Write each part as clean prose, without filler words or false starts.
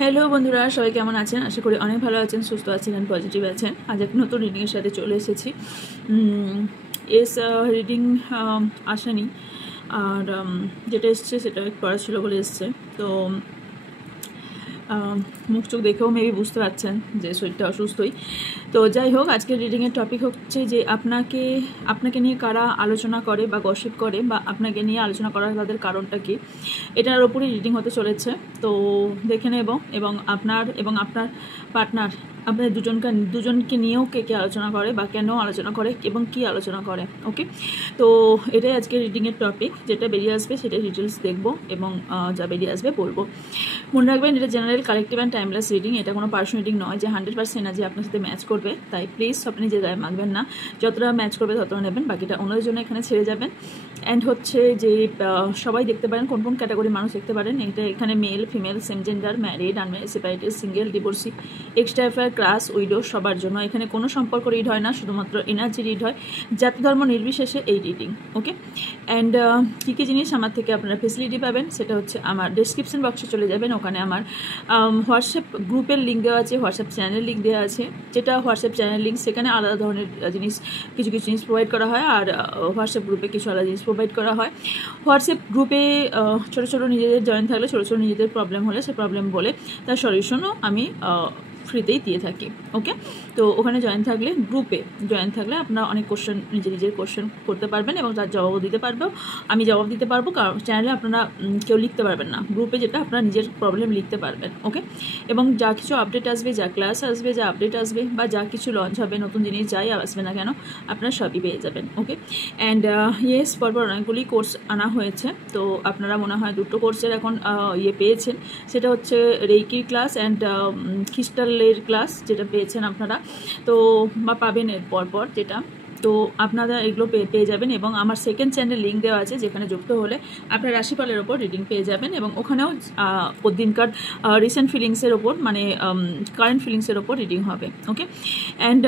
Hello বন্ধুরা, সবাই কেমন আছেন? আশা করি অনেক ভালো আছেন, সুস্থ আছেন অ্যান্ড পজিটিভ আছেন। আজ এক নতুন রিডিংয়ের সাথে চলে এসেছি। রিডিং আসেনি, আর যেটা এসছে সেটা পড়া ছিল বলে এসছে। তো মুখ চোখ দেখেও মেবি বুঝতে পারছেন যে শরীরটা অসুস্থই। তো যাই হোক, আজকের রিডিংয়ের টপিক হচ্ছে যে আপনাকে নিয়ে কারা আলোচনা করে বা গসিপ করে, বা আপনাকে নিয়ে আলোচনা করার তাদের কারণটা কি, এটার ওপরই রিডিং হতে চলেছে। তো দেখে নেব, এবং আপনার পার্টনার, আপনাদের দুজনকে নিয়েও কে আলোচনা করে বা কেন আলোচনা করে এবং কি আলোচনা করে। ওকে, তো এটাই আজকের রিডিংয়ের টপিক। যেটা বেরিয়ে আসবে সেটা ডিটেলস দেখবো, এবং যা বেরিয়ে আসবে বলবো। মনে রাখবেন, এটা general, collective and timeless reading. এটা কোনো পার্সোনাল রিডিং নয় যে 100% এনার্জি আপনার সাথে ম্যাচ করবে। তাই প্লিজ আপনি যে গায়ে মাখবেন না, যতটা ম্যাচ করবে ততটা নেবেন, বাকিটা অন্যদের জন্য এখানে ছেড়ে যাবেন। অ্যান্ড হচ্ছে যে সবাই দেখতে পারেন, কোন কোন ক্যাটাগরি মানুষ দেখতে পারেন। এখানে male, female, same gender, married, unmarried, separated, single, divorcee, extra affair, class, widow, সবার জন্য। এখানে কোনো সম্পর্ক রিড হয় না, শুধুমাত্র এনার্জি রিড হয়, জাতি ধর্ম নির্বিশেষে এই রিডিং। ওকে, অ্যান্ড কী কী জিনিস আমার থেকে আপনারা ফেসিলিটি পাবেন সেটা হচ্ছে আমার ডেসক্রিপশন বক্সে চলে যাবেন। ওখানে আমার হোয়াটসঅ্যাপ গ্রুপের লিঙ্ক দেওয়া আছে, হোয়াটসঅ্যাপ চ্যানেল লিঙ্ক দেওয়া আছে। যেটা হোয়াটসঅ্যাপ চ্যানেল লিঙ্ক, সেখানে আলাদা ধরনের কিছু জিনিস প্রোভাইড করা হয়, আর হোয়াটসঅ্যাপ গ্রুপে কিছু আলাদা জিনিস প্রোভাইড করা হয়। হোয়াটসঅ্যাপ গ্রুপে ছোটো ছোটো নিজেদের জয়েন থাকলে, ছোটো ছোটো নিজেদের প্রবলেম হলে সে প্রবলেম বলে তার সলিউশনও আমি ফ্রিতেই দিয়ে থাকি। ওকে, তো ওখানে গ্রুপে জয়েন থাকলে আপনারা অনেক কোশ্চেন, নিজের কোশ্চেন করতে পারবেন এবং তার জবাবও দিতে পারবেও, আমি জবাব দিতে পারবো। কারণ চ্যানেলে আপনারা কেউ লিখতে পারবেন না, গ্রুপে যেটা আপনারা নিজের প্রবলেম লিখতে পারবেন। ওকে, এবং যা কিছু আপডেট আসবে, যা ক্লাস আসবে, যা আপডেট আসবে, বা যা কিছু লঞ্চ হবে, নতুন জিনিস যাই আসবে না কেন, আপনারা সবই পেয়ে যাবেন। ওকে, অ্যান্ড ইয়েস, পরপর অনেকগুলি কোর্স আনা হয়েছে। তো আপনারা মনে হয় দুটো কোর্সের এখন পেয়েছেন। সেটা হচ্ছে রেইকির ক্লাস অ্যান্ড ক্রিস্টালের ক্লাস, যেটা পেয়েছেন আপনারা, তো বা পাবেন এর পরপর যেটা। তো আপনারা এগুলো পেয়ে যাবেন, এবং আমার সেকেন্ড চ্যানেল লিঙ্ক দেওয়া আছে, যেখানে যুক্ত হলে আপনার রাশিফলের ওপর রিডিং পেয়ে যাবেন, এবং ওখানেও দিনকার রিসেন্ট ফিলিংসের ওপর, মানে কারেন্ট ফিলিংসের ওপর রিডিং হবে। ওকে, অ্যান্ড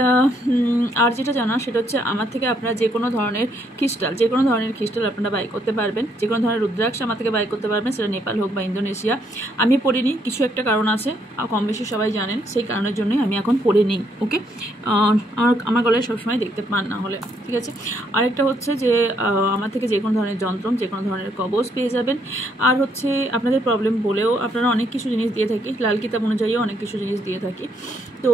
আর যেটা জানা সেটা হচ্ছে আমার থেকে আপনারা যে কোনো ধরনের ক্রিস্টাল আপনারা বাই করতে পারবেন। যে কোনো ধরনের রুদ্রাক্ষ আমার থেকে বাই করতে পারবেন, সেটা নেপাল হোক বা ইন্দোনেশিয়া। আমি পড়িনি, কিছু একটা কারণ আছে, কম বেশি সবাই জানেন, সেই কারণের জন্যই আমি এখন পড়ে নিই। ওকে, আমার গলায় সবসময় দেখতে পান না হলে, ঠিক আছে। আরেকটা হচ্ছে যে আমার থেকে যে কোনো ধরনের যন্ত্র, যে কোনো ধরনের কবচ পেয়ে যাবেন। আর হচ্ছে আপনাদের প্রবলেম বলেও আপনারা অনেক কিছু জিনিস দিয়ে থাকি, লাল কিতাব অনুযায়ীও অনেক কিছু জিনিস দিয়ে থাকি। তো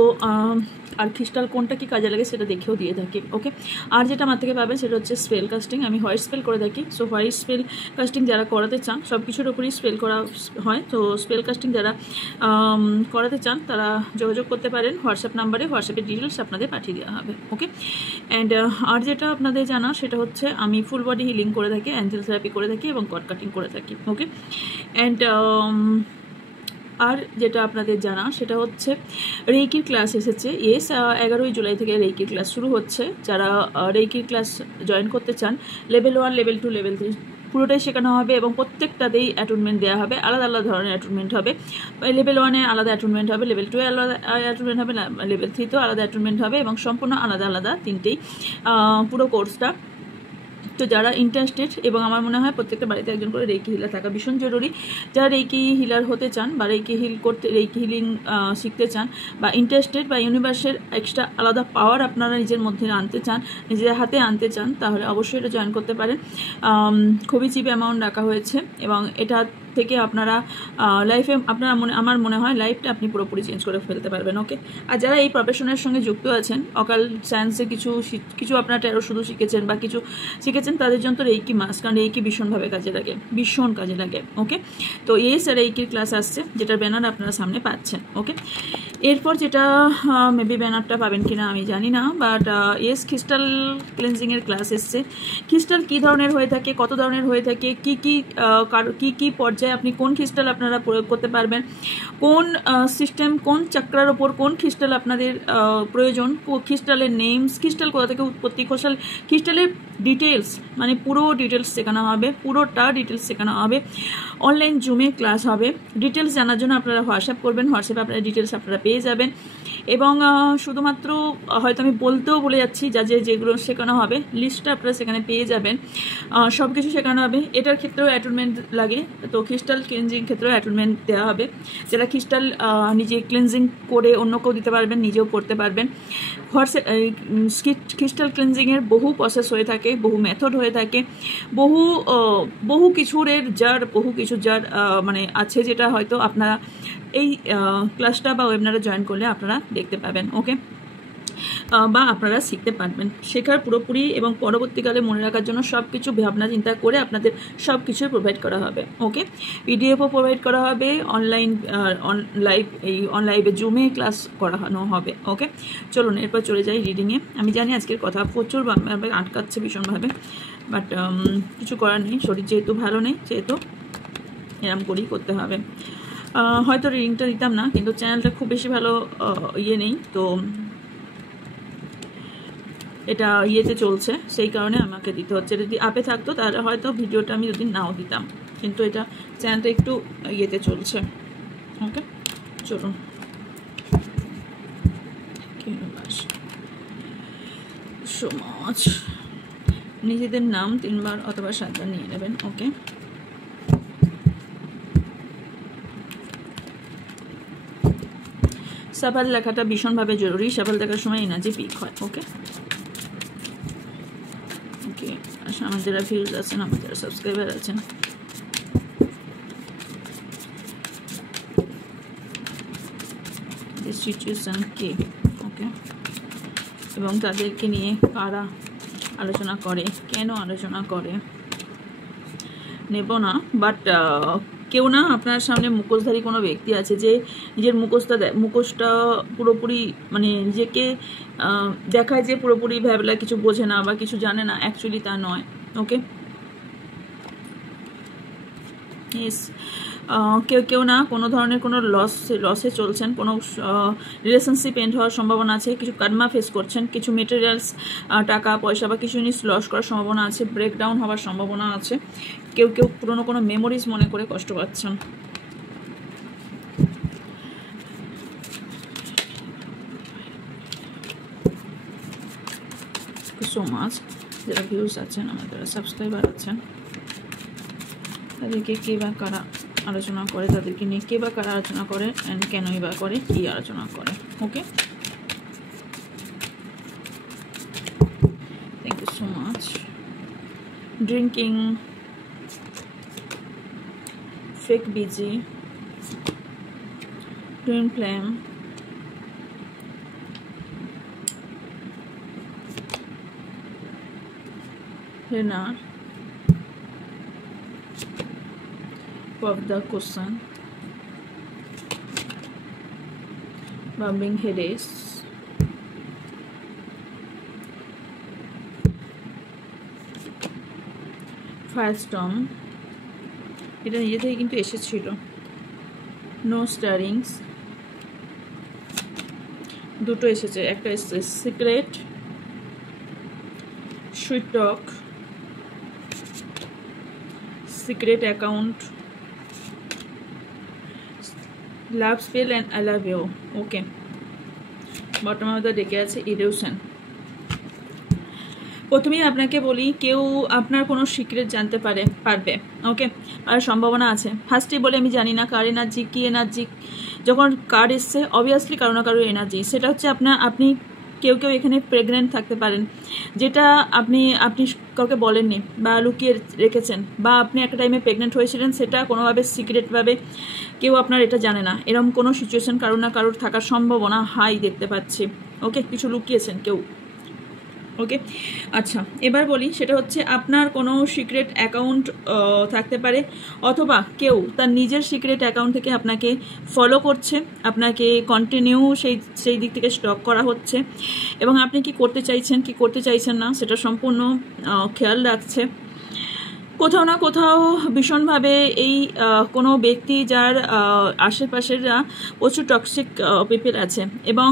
আর ক্রিস্টাল কোনটা কি কাজে লাগে সেটা দেখেও দিয়ে থাকি। ওকে, আর যেটা আমার থেকে পাবেন সেটা হচ্ছে স্পেল কাস্টিং। আমি হোয়াইট স্পেল করে থাকি। সো হোয়াইট স্পেল কাস্টিং যারা করাতে চান, সব কিছুর ওপরই স্পেল করা হয়। তো স্পেল কাস্টিং যারা করাতে চান তারা যোগাযোগ করতে পারেন হোয়াটসঅ্যাপ নাম্বারে, হোয়াটসঅ্যাপের ডিটেলস আপনাদের পাঠিয়ে দেওয়া হবে। ওকে, অ্যান্ড আর যেটা আপনাদের জানা সেটা হচ্ছে আমি ফুল বডি হিলিং করে থাকি, অ্যাঞ্জেল থেরাপি করে থাকি, এবং কট কাটিং করে থাকি। ওকে, অ্যান্ড আর যেটা আপনাদের জানা সেটা হচ্ছে রেইকির ক্লাস এসেছে। 11 জুলাই থেকে রেইকির ক্লাস শুরু হচ্ছে। যারা রেইকির ক্লাস জয়েন করতে চান, লেভেল 1, লেভেল 2, লেভেল 3 পুরোটাই শেখানো হবে, এবং প্রত্যেকটাতেই অ্যাটুনমেন্ট দেওয়া হবে। আলাদা আলাদা ধরনের অ্যাটুনমেন্ট হবে। লেভেল 1-এ আলাদা অ্যাটুনমেন্ট হবে, লেভেল 2-এ আলাদা অ্যাটুনমেন্ট হবে, লেভেল 3-তেও আলাদা অ্যাটুনমেন্ট হবে, এবং সম্পূর্ণ আলাদা আলাদা তিনটেই পুরো কোর্সটা। তো যারা ইন্টারেস্টেড, এবং আমার মনে হয় প্রত্যেকটা বাড়িতে একজন করে রেইকি হিলার থাকা ভীষণ জরুরি। যারা রেইকি হিলার হতে চান বা রেইকি হিলিং শিখতে চান, বা ইন্টারেস্টেড, বা ইউনিভার্সের এক্সট্রা আলাদা পাওয়ার আপনারা নিজের মধ্যে আনতে চান, নিজের হাতে আনতে চান, তাহলে অবশ্যই এটা জয়েন করতে পারেন। খুবই চিপ অ্যামাউন্ট রাখা হয়েছে, এবং এটা থেকে আপনারা লাইফে আমার মনে হয় লাইফটা আপনি পুরোপুরি চেঞ্জ করে ফেলতে পারবেন। ওকে, আর যারা এই প্রফেশনের সঙ্গে যুক্ত আছেন, অকাল সায়েন্সে কিছু আপনারা ট্যারো শুধু শিখেছেন বা কিছু শিখেছেন, তাদের জন্য তো রেইকি মাস্ট, কারণ রেইকি ভীষণভাবে কাজে লাগে, ভীষণ কাজে লাগে। ওকে, তো রেইকির ক্লাস আসছে, যেটার ব্যানার আপনারা সামনে পাচ্ছেন। ওকে, এরপর যেটা মেবি ব্যানারটা পাবেন কিনা আমি জানি না, বাট ক্রিস্টাল ক্লিনজিংয়ের ক্লাস এসছে। ক্রিস্টাল কী ধরনের হয়ে থাকে, কত ধরনের হয়ে থাকে, কি কি পর্যায়ে আপনি কোন ক্রিস্টাল আপনারা প্রয়োগ করতে পারবেন, কোন সিস্টেম, কোন চক্রার ওপর কোন ক্রিস্টাল আপনাদের প্রয়োজন, ক্রিস্টালের নেমস, ক্রিস্টাল কোথা থেকে উৎপত্তি, ক্রিস্টালের ডিটেলস, মানে পুরো ডিটেলস শেখানো হবে, পুরোটা ডিটেলস শেখানো হবে। অনলাইন জুমে ক্লাস হবে। ডিটেলস জানার জন্য আপনারা হোয়াটসঅ্যাপ করবেন, হোয়াটসঅ্যাপে আপনারা ডিটেলস আপনারা পেয়ে যাবেন। এবং শুধুমাত্র হয়তো আমি বলতেও বলে যাচ্ছি যেগুলো শেখানো হবে লিস্টটা আপনারা সেখানে পেয়ে যাবেন, সব কিছু শেখানো হবে। এটার ক্ষেত্রেও অ্যাটেনমেন্ট লাগে, তো ক্রিস্টাল ক্লিনজিং ক্ষেত্রেও অ্যাটেনমেন্ট দেওয়া হবে। যারা ক্রিস্টাল নিজে ক্লিনজিং করে অন্যকেও দিতে পারবেন, নিজেও করতে পারবেন। ক্রিস্টাল ক্লিনজিংয়ের বহু প্রসেস হয়ে থাকে, বহু মেথড হয়ে থাকে, বহু কিছুর যার মানে আছে, যেটা হয়তো আপনারা এই ক্লাসটা বা ওয়েবিনারে জয়েন করলে আপনারা দেখতে পাবেন। ওকে, বা আপনারা শিখতে পারবেন। শেখার পুরোপুরি এবং পরবর্তীকালে মনে রাখার জন্য সব কিছু ভাবনা চিন্তা করে আপনাদের সব কিছু প্রোভাইড করা হবে। ওকে, পিডিএফও প্রোভাইড করা হবে, অনলাইভে জুমে ক্লাস করানো হবে। ওকে, চলুন এরপর চলে যাই রিডিংয়ে। আমি জানি আজকের কথা প্রচুর আটকাচ্ছে ভীষণভাবে, বাট কিছু করার নেই, শরীর যেহেতু ভালো নেই, যেহেতু এরম করেই করতে হবে। হয়তো রিডিংটা দিতাম না, কিন্তু চ্যানেলটা খুব বেশি ভালো নেই, তো এটা ইয়েতে চলছে, সেই কারণে আমাকে দিতে হচ্ছে। যদি আপে থাকতো তাহলে হয়তো ভিডিওটা আমি যদি নাও দিতাম, কিন্তু এটা চ্যানেলটা একটু ইয়েতে চলছে। ওকে, চলুন। সমাজ, নিজেদের নাম 3 বার অথবা 7 বার নিয়ে নেবেন। ওকে, সাফাল লেখাটা ভীষণভাবে জরুরি, সাফাল দেখার সময় এনার্জি পিক হয়। ওকে ওকে, আমার যারা ভিউজ আছেন, আমার যারা সাবস্ক্রাইবার আছেন, সিচুয়েশন কি, ওকে, এবং তাদেরকে নিয়ে কারা আলোচনা করে, কেন আলোচনা করে নেব না, বাট কেউ না, আপনার সামনে মুখোশধারী কোনো ব্যক্তি আছে যে নিজের মুখোশটা পুরোপুরি মানে নিজেকে দেখায় যে পুরোপুরি ভ্যাবলা, কিছু বোঝে না বা কিছু জানে না, অ্যাকচুয়ালি তা নয়। ওকে, ইয়েস, কেউ না কোনো ধরনের কোনো লসে চলছেন, কোনো রিলেশনশিপ এন্ড হওয়ার সম্ভাবনা আছে, কিছু কর্মা ফেস করছেন, কিছু মেটেরিয়ালস টাকা পয়সা বা কিছু জিনিস লস করার সম্ভাবনা আছে, ব্রেকডাউন হওয়ার সম্ভাবনা আছে, কেউ পুরনো কোনো মেমোরিজ মনে করে কষ্ট পাচ্ছেন। সো মাচ, যারা ভিউজ আছেন, আমার যারা সাবস্ক্রাইবার আছেন, তাদেরকে কে বা কারা আলোচনা করে, তাদেরকে নিয়ে কে বা কারা আলোচনা করে, অ্যান্ড কেনই বা করে, কী আলোচনা করে। Okay, thank you so much. Drinking, fake busy, twin flame, হেনার, of the question, bumping headaches, firestorm, এটা নিজে থেকে কিন্তু এসেছিল, নো স্টারিংস, দুটো এসেছে, একটা এসেছে secret, sweet talk, secret account, love spell and I love you. Okay, bottom of the ডেকে আছে ইলিউশন। প্রথমেই আপনাকে বলি, কেউ আপনার কোনো সিক্রেট জানতে পারবে। ওকে, আর সম্ভাবনা আছে। ফার্স্টে বলে আমি জানি না কার এনার্জি, কি এনার্জি, যখন কার্ড এসছে অবভিয়াসলি কারো না কারো এনার্জি, সেটা হচ্ছে আপনি কেউ এখানে প্রেগনেন্ট থাকতে পারেন, যেটা আপনি কাউকে বলেননি বা লুকিয়ে রেখেছেন, বা আপনি একটা টাইমে প্রেগনেন্ট হয়েছিলেন, সেটা কোনোভাবে সিক্রেটভাবে কেউ আপনার এটা জানে না, এরকম কোনো সিচুয়েশন কারোর না কারোর থাকার সম্ভাবনা হাই দেখতে পাচ্ছি। ওকে, কিছু লুকিয়েছেন কেউ। ওকে, আচ্ছা, এবার বলি, সেটা হচ্ছে আপনার কোনো সিক্রেট অ্যাকাউন্ট থাকতে পারে, অথবা কেউ তার নিজের সিক্রেট অ্যাকাউন্ট থেকে আপনাকে ফলো করছে, আপনাকে কন্টিনিউ সেই দিক থেকে স্টক করা হচ্ছে, এবং আপনি কি করতে চাইছেন কি করতে চাইছেন না সেটা সম্পূর্ণ খেয়াল রাখছে। কোথাও না কোথাও ভীষণভাবে এই কোনো ব্যক্তি যার আশেপাশেরা প্রচুর টক্সিক পিপল আছে, এবং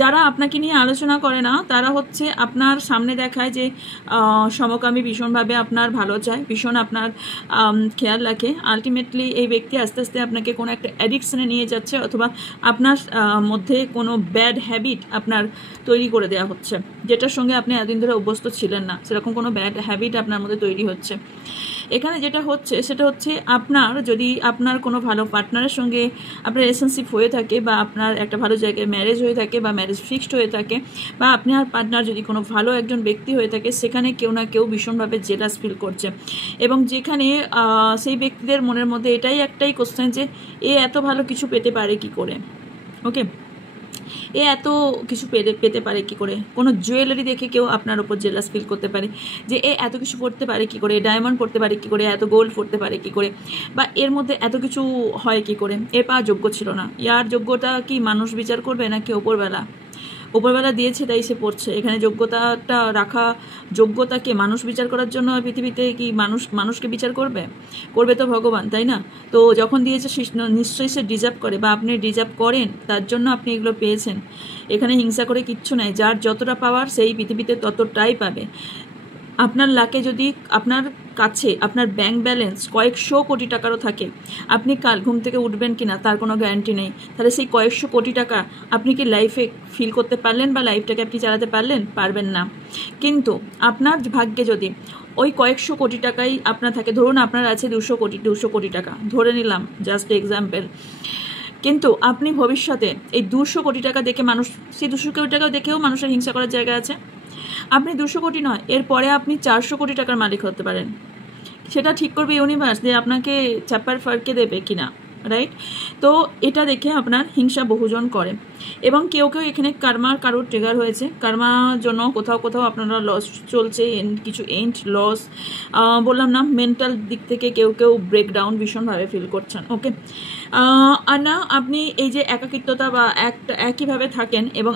যারা আপনাকে নিয়ে আলোচনা করে না তারা হচ্ছে আপনার সামনে দেখায় যে সমকামী, ভীষণভাবে আপনার ভালো চায়, ভীষণ আপনার খেয়াল রাখে। আলটিমেটলি এই ব্যক্তি আস্তে আস্তে আপনাকে কোনো একটা অ্যাডিকশনে নিয়ে যাচ্ছে, অথবা আপনার মধ্যে কোনো ব্যাড হ্যাবিট আপনার তৈরি করে দেওয়া হচ্ছে, যেটার সঙ্গে আপনি এতদিন ধরে অভ্যস্ত ছিলেন না, সেরকম কোনো ব্যাড হ্যাবিট আপনার মধ্যে তৈরি হচ্ছে। এখানে যেটা হচ্ছে সেটা হচ্ছে আপনার যদি আপনার কোনো ভালো পার্টনারের সঙ্গে আপনার রিলেশনশিপ হয়ে থাকে, বা আপনার একটা ভালো জায়গায় ম্যারেজ হয়ে থাকে, বা ম্যারেজ ফিক্সড হয়ে থাকে, বা আপনার পার্টনার যদি কোনো ভালো একজন ব্যক্তি হয়ে থাকে, সেখানে কেউ না কেউ ভীষণভাবে জেলাস ফিল করছে, এবং যেখানে সেই ব্যক্তিদের মনের মধ্যে এটাই একটাই কোশ্চেন যে এ এত ভালো কিছু পেতে পারে কি করে, ওকে, এ এত কিছু পেতে পারে কি করে। কোনো জুয়েলারি দেখে কেউ আপনার উপর জেলাস ফিল করতে পারে যে এ এত কিছু পড়তে পারে কি করে, ডায়মন্ড পড়তে পারে কি করে, এত গোল্ড পড়তে পারে কি করে, বা এর মধ্যে এত কিছু হয় কি করে, এ পাওয়া যোগ্য ছিল না। ইয়ার যোগ্যতা কি মানুষ বিচার করবে নাকি ওপরবেলা দিয়েছে তাই সে পড়ছে? এখানে যোগ্যতাটা রাখা, যোগ্যতাকে মানুষ বিচার করার জন্য পৃথিবীতে কি মানুষকে বিচার করবে তো ভগবান, তাই না? তো যখন দিয়েছে নিশ্চয়ই সে ডিজার্ভ করে, বা আপনি ডিজার্ভ করেন, তার জন্য আপনি এগুলো পেয়েছেন। এখানে হিংসা করে কিচ্ছু নাই, যার যতটা পাওয়ার সেই পৃথিবীতে ততটাই পাবে। আপনার লাকে যদি আপনার কাছে আপনার ব্যাংক ব্যালেন্স কয়েকশো কোটি টাকারও থাকে, আপনি কাল ঘুম থেকে উঠবেন কিনা তার কোনো গ্যারান্টি নেই। তাহলে সেই কয়েকশো কোটি টাকা আপনি কি লাইফে ফিল করতে পারলেন, বা লাইফটাকে আপনি চালাতে পারবেন না। কিন্তু আপনার ভাগ্যে যদি ওই কয়েকশো কোটি টাকাই আপনার থাকে, ধরুন আপনার আছে 200 কোটি টাকা, ধরে নিলাম জাস্ট এক্সাম্পল, কিন্তু আপনি ভবিষ্যতে এই 200 কোটি টাকা দেখে সেই 200 কোটি টাকা দেখেও মানুষের হিংসা করার জায়গা আছে। আপনি 200 কোটি নয়, এরপরে আপনি 400 কোটি টাকার মালিক হতে পারেন। সেটা ঠিক করবে ইউনিভার্স যে আপনাকে চাপার ফারকে দেবে কিনা, রাইট? তো এটা দেখে আপনার হিংসা বহুজন করে, এবং কেউ এখানে কারোর ট্রিগার হয়েছে, কার্মার জন্য কোথাও আপনারা লস চলছে, কিছু এন্ড লস, বললাম না, মেন্টাল দিক থেকে কেউ ব্রেকডাউন ভীষণভাবে ফিল করছেন, ওকে। আর না, আপনি এই যে একাকিত্বতা বা একইভাবে থাকেন, এবং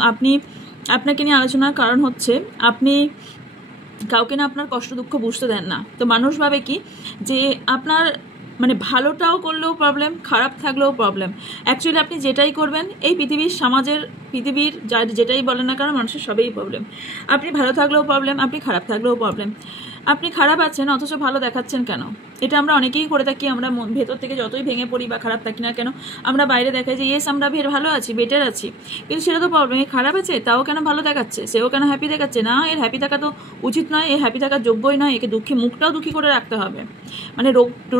আপনাকে নিয়ে আলোচনার কারণ হচ্ছে আপনি কাউকে না আপনার কষ্ট দুঃখ বুঝতে দেন না। তো মানুষ ভাবে কি যে আপনার মানে ভালোটাও করলেও প্রবলেম, খারাপ থাকলেও প্রবলেম। অ্যাকচুয়ালি আপনি যেটাই করবেন এই পৃথিবীর যেটাই বলেন না কারণ মানুষের সবেই প্রবলেম। আপনি ভালো থাকলেও প্রবলেম, আপনি খারাপ থাকলেও প্রবলেম। আপনি খারাপ আছেন অথচ ভালো দেখাচ্ছেন কেন? এটা আমরা অনেকেই করে থাকি। আমরা ভেতর থেকে যতই ভেঙে পড়ি বা খারাপ থাকি না কেন, আমরা বাইরে দেখাই যে ইয়েস আমরা ভালো আছি, বেটার আছি, কিন্তু সেটা তো প্রবলেম। এ খারাপ আছে তাও কেন ভালো দেখাচ্ছে, সেও কেন হ্যাপি দেখাচ্ছে? না, এর হ্যাপি থাকা তো উচিত নয়, এ হ্যাপি থাকার যোগ্যই নয়, একে মুখটাও দুঃখী করে রাখতে হবে। মানে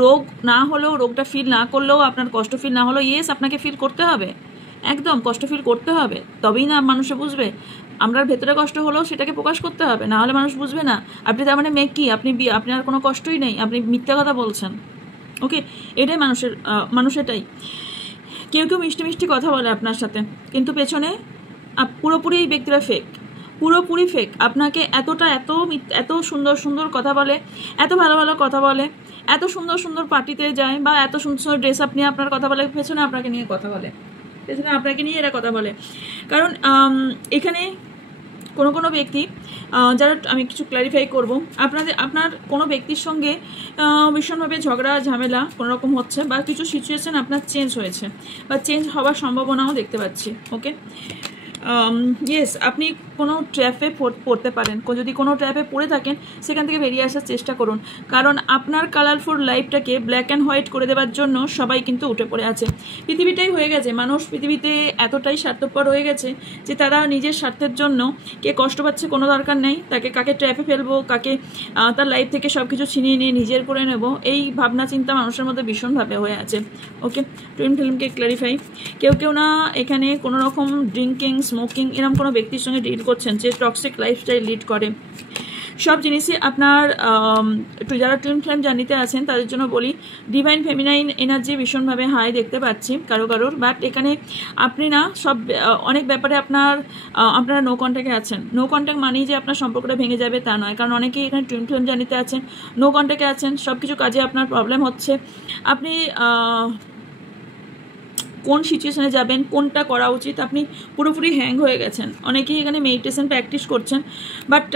রোগ না হলেও, রোগটা ফিল না করলেও, আপনার কষ্ট ফিল না হলেও ইয়েস আপনাকে ফিল করতে হবে, একদম কষ্ট ফিল করতে হবে, তবেই না মানুষে বুঝবে। আমরা ভেতরে কষ্ট হলেও সেটাকে প্রকাশ করতে হবে, না হলে মানুষ বুঝবে না। আপনি তার মানে মেকি, আপনার কোনো কষ্টই নেই, আপনি মিথ্যা কথা বলছেন, ওকে। এটাই মানুষ এটাই। কেউ মিষ্টি কথা বলে আপনার সাথে, কিন্তু পেছনে পুরোপুরি এই ব্যক্তিরা পুরোপুরি ফেক। আপনাকে এত সুন্দর কথা বলে, এত ভালো কথা বলে, এত সুন্দর পার্টিতে যায়, বা এত সুন্দর ড্রেস আপ নিয়ে আপনার কথা বলে, পেছনে আপনাকে নিয়ে এরা কথা বলে। কারণ এখানে কোনো ব্যক্তি, যারা আমি কিছু ক্ল্যারিফাই করব, আপনার কোনো ব্যক্তির সঙ্গে ভীষণভাবে ঝগড়া ঝামেলা কোনোরকম হচ্ছে, বা কিছু সিচুয়েশন আপনার চেঞ্জ হয়েছে, বা চেঞ্জ হওয়ার সম্ভাবনাও দেখতে পাচ্ছি, ওকে। ইয়েস, আপনি কোনো ট্র্যাপে পড়তে পারেন। যদি কোনো ট্র্যাপে পড়ে থাকেন, সেখান থেকে বেরিয়ে আসার চেষ্টা করুন, কারণ আপনার কালারফুল লাইফটাকে ব্ল্যাক অ্যান্ড হোয়াইট করে দেওয়ার জন্য সবাই কিন্তু উঠে পড়ে আছে। পৃথিবীটাই হয়ে গেছে, মানুষ পৃথিবীতে এতটাই স্বার্থপর হয়ে গেছে যে তারা নিজের স্বার্থের জন্য কে কষ্ট পাচ্ছে কোনো দরকার নেই, কাকে ট্র্যাপে ফেলবো, কাকে তার লাইফ থেকে সব কিছু ছিনিয়ে নিয়ে নিজের করে নেব, এই ভাবনা চিন্তা মানুষের মধ্যে ভীষণভাবে হয়ে আছে, ওকে। টুইন ফিল্মকে ক্ল্যারিফাই, কেউ না এখানে কোনো রকম ড্রিঙ্কিং, স্মোকিং এরকম কোনো ব্যক্তির সঙ্গে ডিল করছেন যে টক্সিক লাইফস্টাইল লিড করে। সব জিনিসই আপনার যারা টুইন ফ্লেম জার্নিতে আছেন তাদের জন্য বলি, ডিভাইন ফেমিনাইন এনার্জি ভীষণভাবে হাই দেখতে পাচ্ছি কারোর। বাট এখানে আপনি না অনেক ব্যাপারে আপনারা নো কন্ট্যাক্টে আছেন। নো কন্ট্যাক্ট মানেই যে আপনার সম্পর্কটা ভেঙে যাবে তা নয়, কারণ অনেকেই এখানে টুইন ফ্লেম জার্নিতে আছেন, নো কন্ট্যাক্টে আছেন, সব কিছু কাজে আপনার প্রবলেম হচ্ছে। আপনি কোন সিচুয়েশনে যাবেন, কোনটা করা উচিত, আপনি পুরোপুরি হ্যাং হয়ে গেছেন। অনেকেই এখানে মেডিটেশন প্র্যাকটিস করছেন, বাট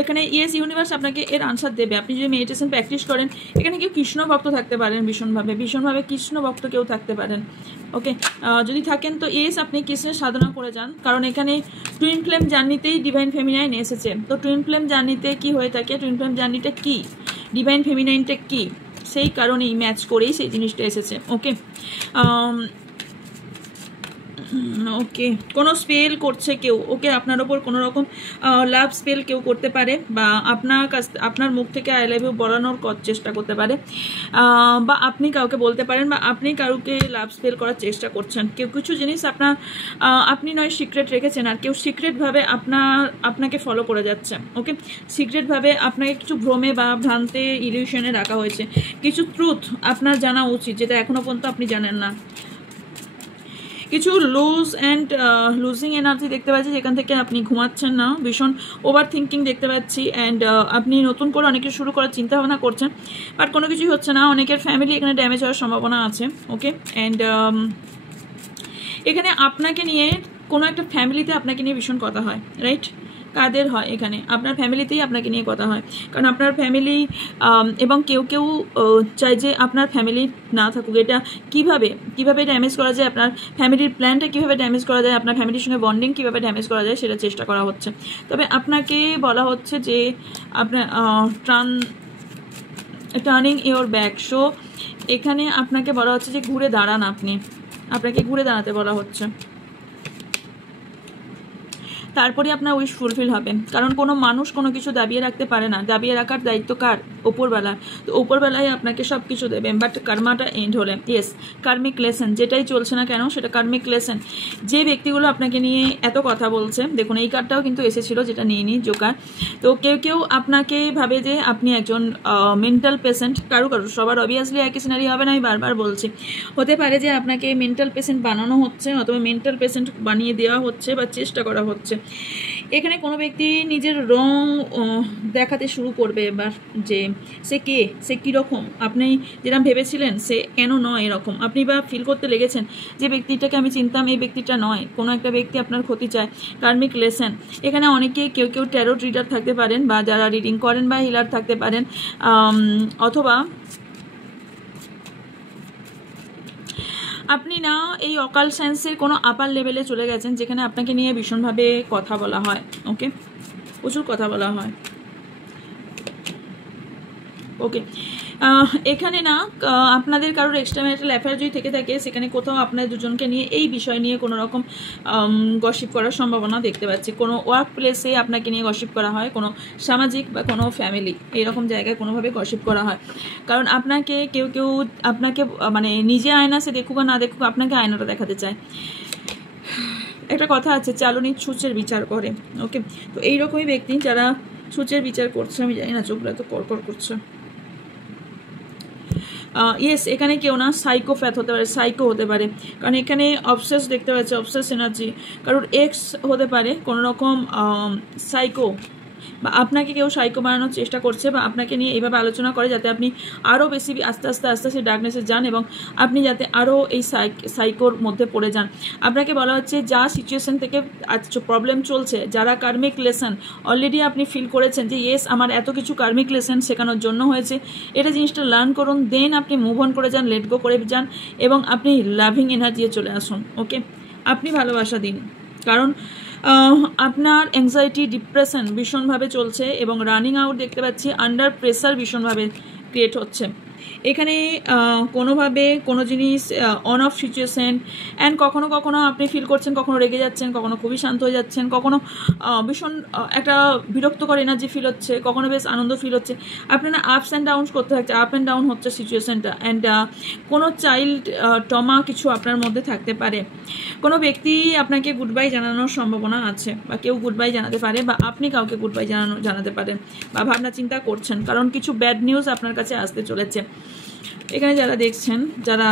এখানে ইয়েস ইউনিভার্স আপনাকে এর আনসার দেবে। আপনি যদি মেডিটেশন প্র্যাকটিস করেন, এখানে কেউ কৃষ্ণ ভক্ত থাকতে পারেন, ভীষণভাবে কৃষ্ণ ভক্ত কেউ থাকতে পারেন। ওকে, যদি থাকেন তো ইয়েস আপনি কৃষ্ণের সাধনা করে যান, কারণ এখানে টুইন ফ্লেম জার্নিতেই ডিভাইন ফেমিনাইন এসেছে। তো টুইন ফ্লেম জার্নিতে কি হয়ে থাকে, টুইন ফ্লেম জার্নিটা কি, ডিভাইন ফেমিনাইনটা কি, সেই কারণেই ম্যাচ করেই সেই জিনিসটা এসেছে। ওকে, ওকে, কোনো স্পেল করছে কেউ, ওকে, আপনার ওপর কোনো রকম লাভ স্পেল কেউ করতে পারে, বা আপনার মুখ থেকে আই লাভ ইউ বলানোর চেষ্টা করতে পারে, বা আপনি কাউকে বলতে পারেন, বা আপনি কাউকে লাভ স্পেল করার চেষ্টা করছেন। কেউ কিছু জিনিস আপনি নয় সিক্রেট রেখেছেন, আর কেউ সিক্রেটভাবে আপনাকে ফলো করে যাচ্ছে। ওকে, সিক্রেটভাবে আপনাকে কিছু ভ্রমে বা ভ্রান্তে ইলিউশনে রাখা হয়েছে। কিছু ট্রুথ আপনার জানা উচিত, যেটা এখনো পর্যন্ত আপনি জানেন না। কিছু লুজিং এনার্জি দেখতে পাচ্ছি, যেখান থেকে আপনি ঘুমাচ্ছেন না, ভীষণ ওভার থিঙ্কিং দেখতে পাচ্ছি, অ্যান্ড আপনি নতুন করে অনেক কিছু শুরু করার চিন্তা ভাবনা করছেন, বাট কোনো কিছুই হচ্ছে না। অনেকের ফ্যামিলি এখানে ড্যামেজ হওয়ার সম্ভাবনা আছে। ওকে, অ্যান্ড এখানে আপনাকে নিয়ে কোনো একটা ফ্যামিলিতে আপনাকে নিয়ে ভীষণ কথা হয়, রাইট? কাদের হয়, এখানে আপনার ফ্যামিলিতেই আপনাকে নিয়ে কথা হয়, কারণ আপনার ফ্যামিলি এবং কেউ চায় যে আপনার ফ্যামিলি না থাকুক। এটা কিভাবে ড্যামেজ করা যায়, আপনার ফ্যামিলির প্ল্যানটা কিভাবে ড্যামেজ করা যায়, আপনার ফ্যামিলির সঙ্গে বন্ডিং কিভাবে ড্যামেজ করা যায়, সেটা চেষ্টা করা হচ্ছে। তবে আপনাকে বলা হচ্ছে যে আপনার টার্নিং ইওর ব্যাক। সো এখানে আপনাকে বলা হচ্ছে যে ঘুরে দাঁড়ান, আপনাকে ঘুরে দাঁড়াতে বলা হচ্ছে, তারপরে আপনার উইশ ফুলফিল হবে। কারণ কোনো মানুষ কোনো কিছু দাবিয়ে রাখতে পারে না, দাবিয়ে রাখার দায়িত্ব কার? ওপরবেলার। তো ওপরবেলায় আপনাকে সব কিছু দেবে, বাট কর্মাটা এন্ড হলে ইয়েস কার্মিক লেসন, যেটাই চলছে না কেন সেটা কার্মিক লেসন। যে ব্যক্তিগুলো আপনাকে নিয়ে এত কথা বলছে, দেখুন এই কার্ডটাও কিন্তু এসেছিল, যেটা নিয়ে নিই জোকার। তো কেউ আপনাকে ভাবে যে আপনি একজন মেন্টাল পেশেন্ট, কারো সবার অবভিয়াসলি একই সিনারি হবে না, আমি বারবার বলছি। হতে পারে যে আপনাকে মেন্টাল পেশেন্ট বানানো হচ্ছে, অথবা মেন্টাল পেশেন্ট বানিয়ে দেওয়া হচ্ছে বা চেষ্টা করা হচ্ছে। এখানে কোনো ব্যক্তি নিজের রং দেখাতে শুরু করবে এবার, যে সে কীরকম, আপনি যেরকম ভেবেছিলেন সে কেন নয় এরকম, আপনি বা ফিল করতে লেগেছেন যে ব্যক্তিটাকে আমি চিনতাম এই ব্যক্তিটা নয়, কোনো একটা ব্যক্তি আপনার ক্ষতি চায়। কার্মিক লেসন, এখানে অনেকে কেউ ট্যারোট রিডার থাকতে পারেন, বা যারা রিডিং করেন, বা হিলার থাকতে পারেন, অথবা আপনি না এই অকাল সায়েন্সের কোনো আপার লেভেলে চলে গেছেন, যেখানে আপনাকে নিয়ে ভীষণভাবে কথা বলা হয়। ওকে, প্রচুর কথা বলা হয়। ওকে, এখানে না আপনাদের কারোর এক্সট্রা ম্যারিটাল অ্যাফেয়ার যদি থেকে থাকে, সেখানে কোথাও আপনার দুজনকে নিয়ে এই বিষয় নিয়ে কোনো রকম গসিপ করার সম্ভাবনা দেখতে পাচ্ছি। কোনো ওয়ার্ক প্লেসে আপনাকে নিয়ে গসিপ করা হয়, কোনো সামাজিক বা কোনো ফ্যামিলি এইরকম জায়গায় কোনোভাবে গসিপ করা হয়। কারণ আপনাকে কেউ আপনাকে মানে নিজে আয়না সে দেখুক আর না দেখুক, আপনাকে আয়নাটা দেখাতে চায়। একটা কথা আছে, চালনি ছুঁচের বিচার করে। ওকে, তো এইরকমই ব্যক্তি যারা ছুঁচের বিচার করছে, আমি জানি না চোখটা তো কড়কড় করছে। ইয়েস, এখানে কেউ না সাইকোপ্যাথ হতে পারে, সাইকো হতে পারে, কারণ এখানে অবসেস দেখতে পাচ্ছে, অবসেস এনার্জি। কারোর এক্স হতে পারে কোনো রকম সাইকো, বা আপনাকে কেউ সাইকো বানানোর চেষ্টা করছে, বা আপনাকে নিয়ে এইভাবে আলোচনা করে যাতে আপনি আরও বেশি আস্তে আস্তে ডার্কনেসে যান, এবং আপনি যাতে আরও এই সাইকোর মধ্যে পড়ে যান। আপনাকে বলা হচ্ছে যা সিচুয়েশন থেকে প্রবলেম চলছে, যারা কার্মিক লেসন অলরেডি আপনি ফিল করেছেন যে ইয়েস আমার এত কিছু কার্মিক লেসন শেখানোর জন্য হয়েছে, এটা জিনিসটা লার্ন করুন, দেন আপনি মুভ অন করে যান, লেট গো করে যান, এবং আপনি লাভিং এনার্জিতে চলে আসুন। ওকে, আপনি ভালোবাসা দিন, কারণ আপনার অ্যাংজাইটি ডিপ্রেশন ভীষণভাবে চলছে, এবং রানিং আউট দেখতে পাচ্ছি, আন্ডার প্রেসার ভীষণভাবে ক্রিয়েট হচ্ছে। এখানে কোনোভাবে কোনো জিনিস অন অফ সিচুয়েশন, অ্যান্ড কখনো আপনি ফিল করছেন, কখনো রেগে যাচ্ছেন, কখনো খুবই শান্ত হয়ে যাচ্ছেন, কখনো ভীষণ একটা বিরক্তকর এনার্জি ফিল হচ্ছে, কখনো বেশ আনন্দ ফিল হচ্ছে। আপনারা আপস অ্যান্ড ডাউনস করতে থাকছে, আপ অ্যান্ড ডাউন হচ্ছে সিচুয়েশনটা, অ্যান্ড কোনো চাইল্ড ট্রমা কিছু আপনার মধ্যে থাকতে পারে। কোনো ব্যক্তি আপনাকে গুড বাই জানানোর সম্ভাবনা আছে, বা কেউ গুড বাই জানাতে পারে, বা আপনি কাউকে গুড বাই জানাতে পারেন, বা ভাবনা চিন্তা করছেন, কারণ কিছু ব্যাড নিউজ আপনার কাছে আসতে চলেছে। এখানে যারা দেখছেন, যারা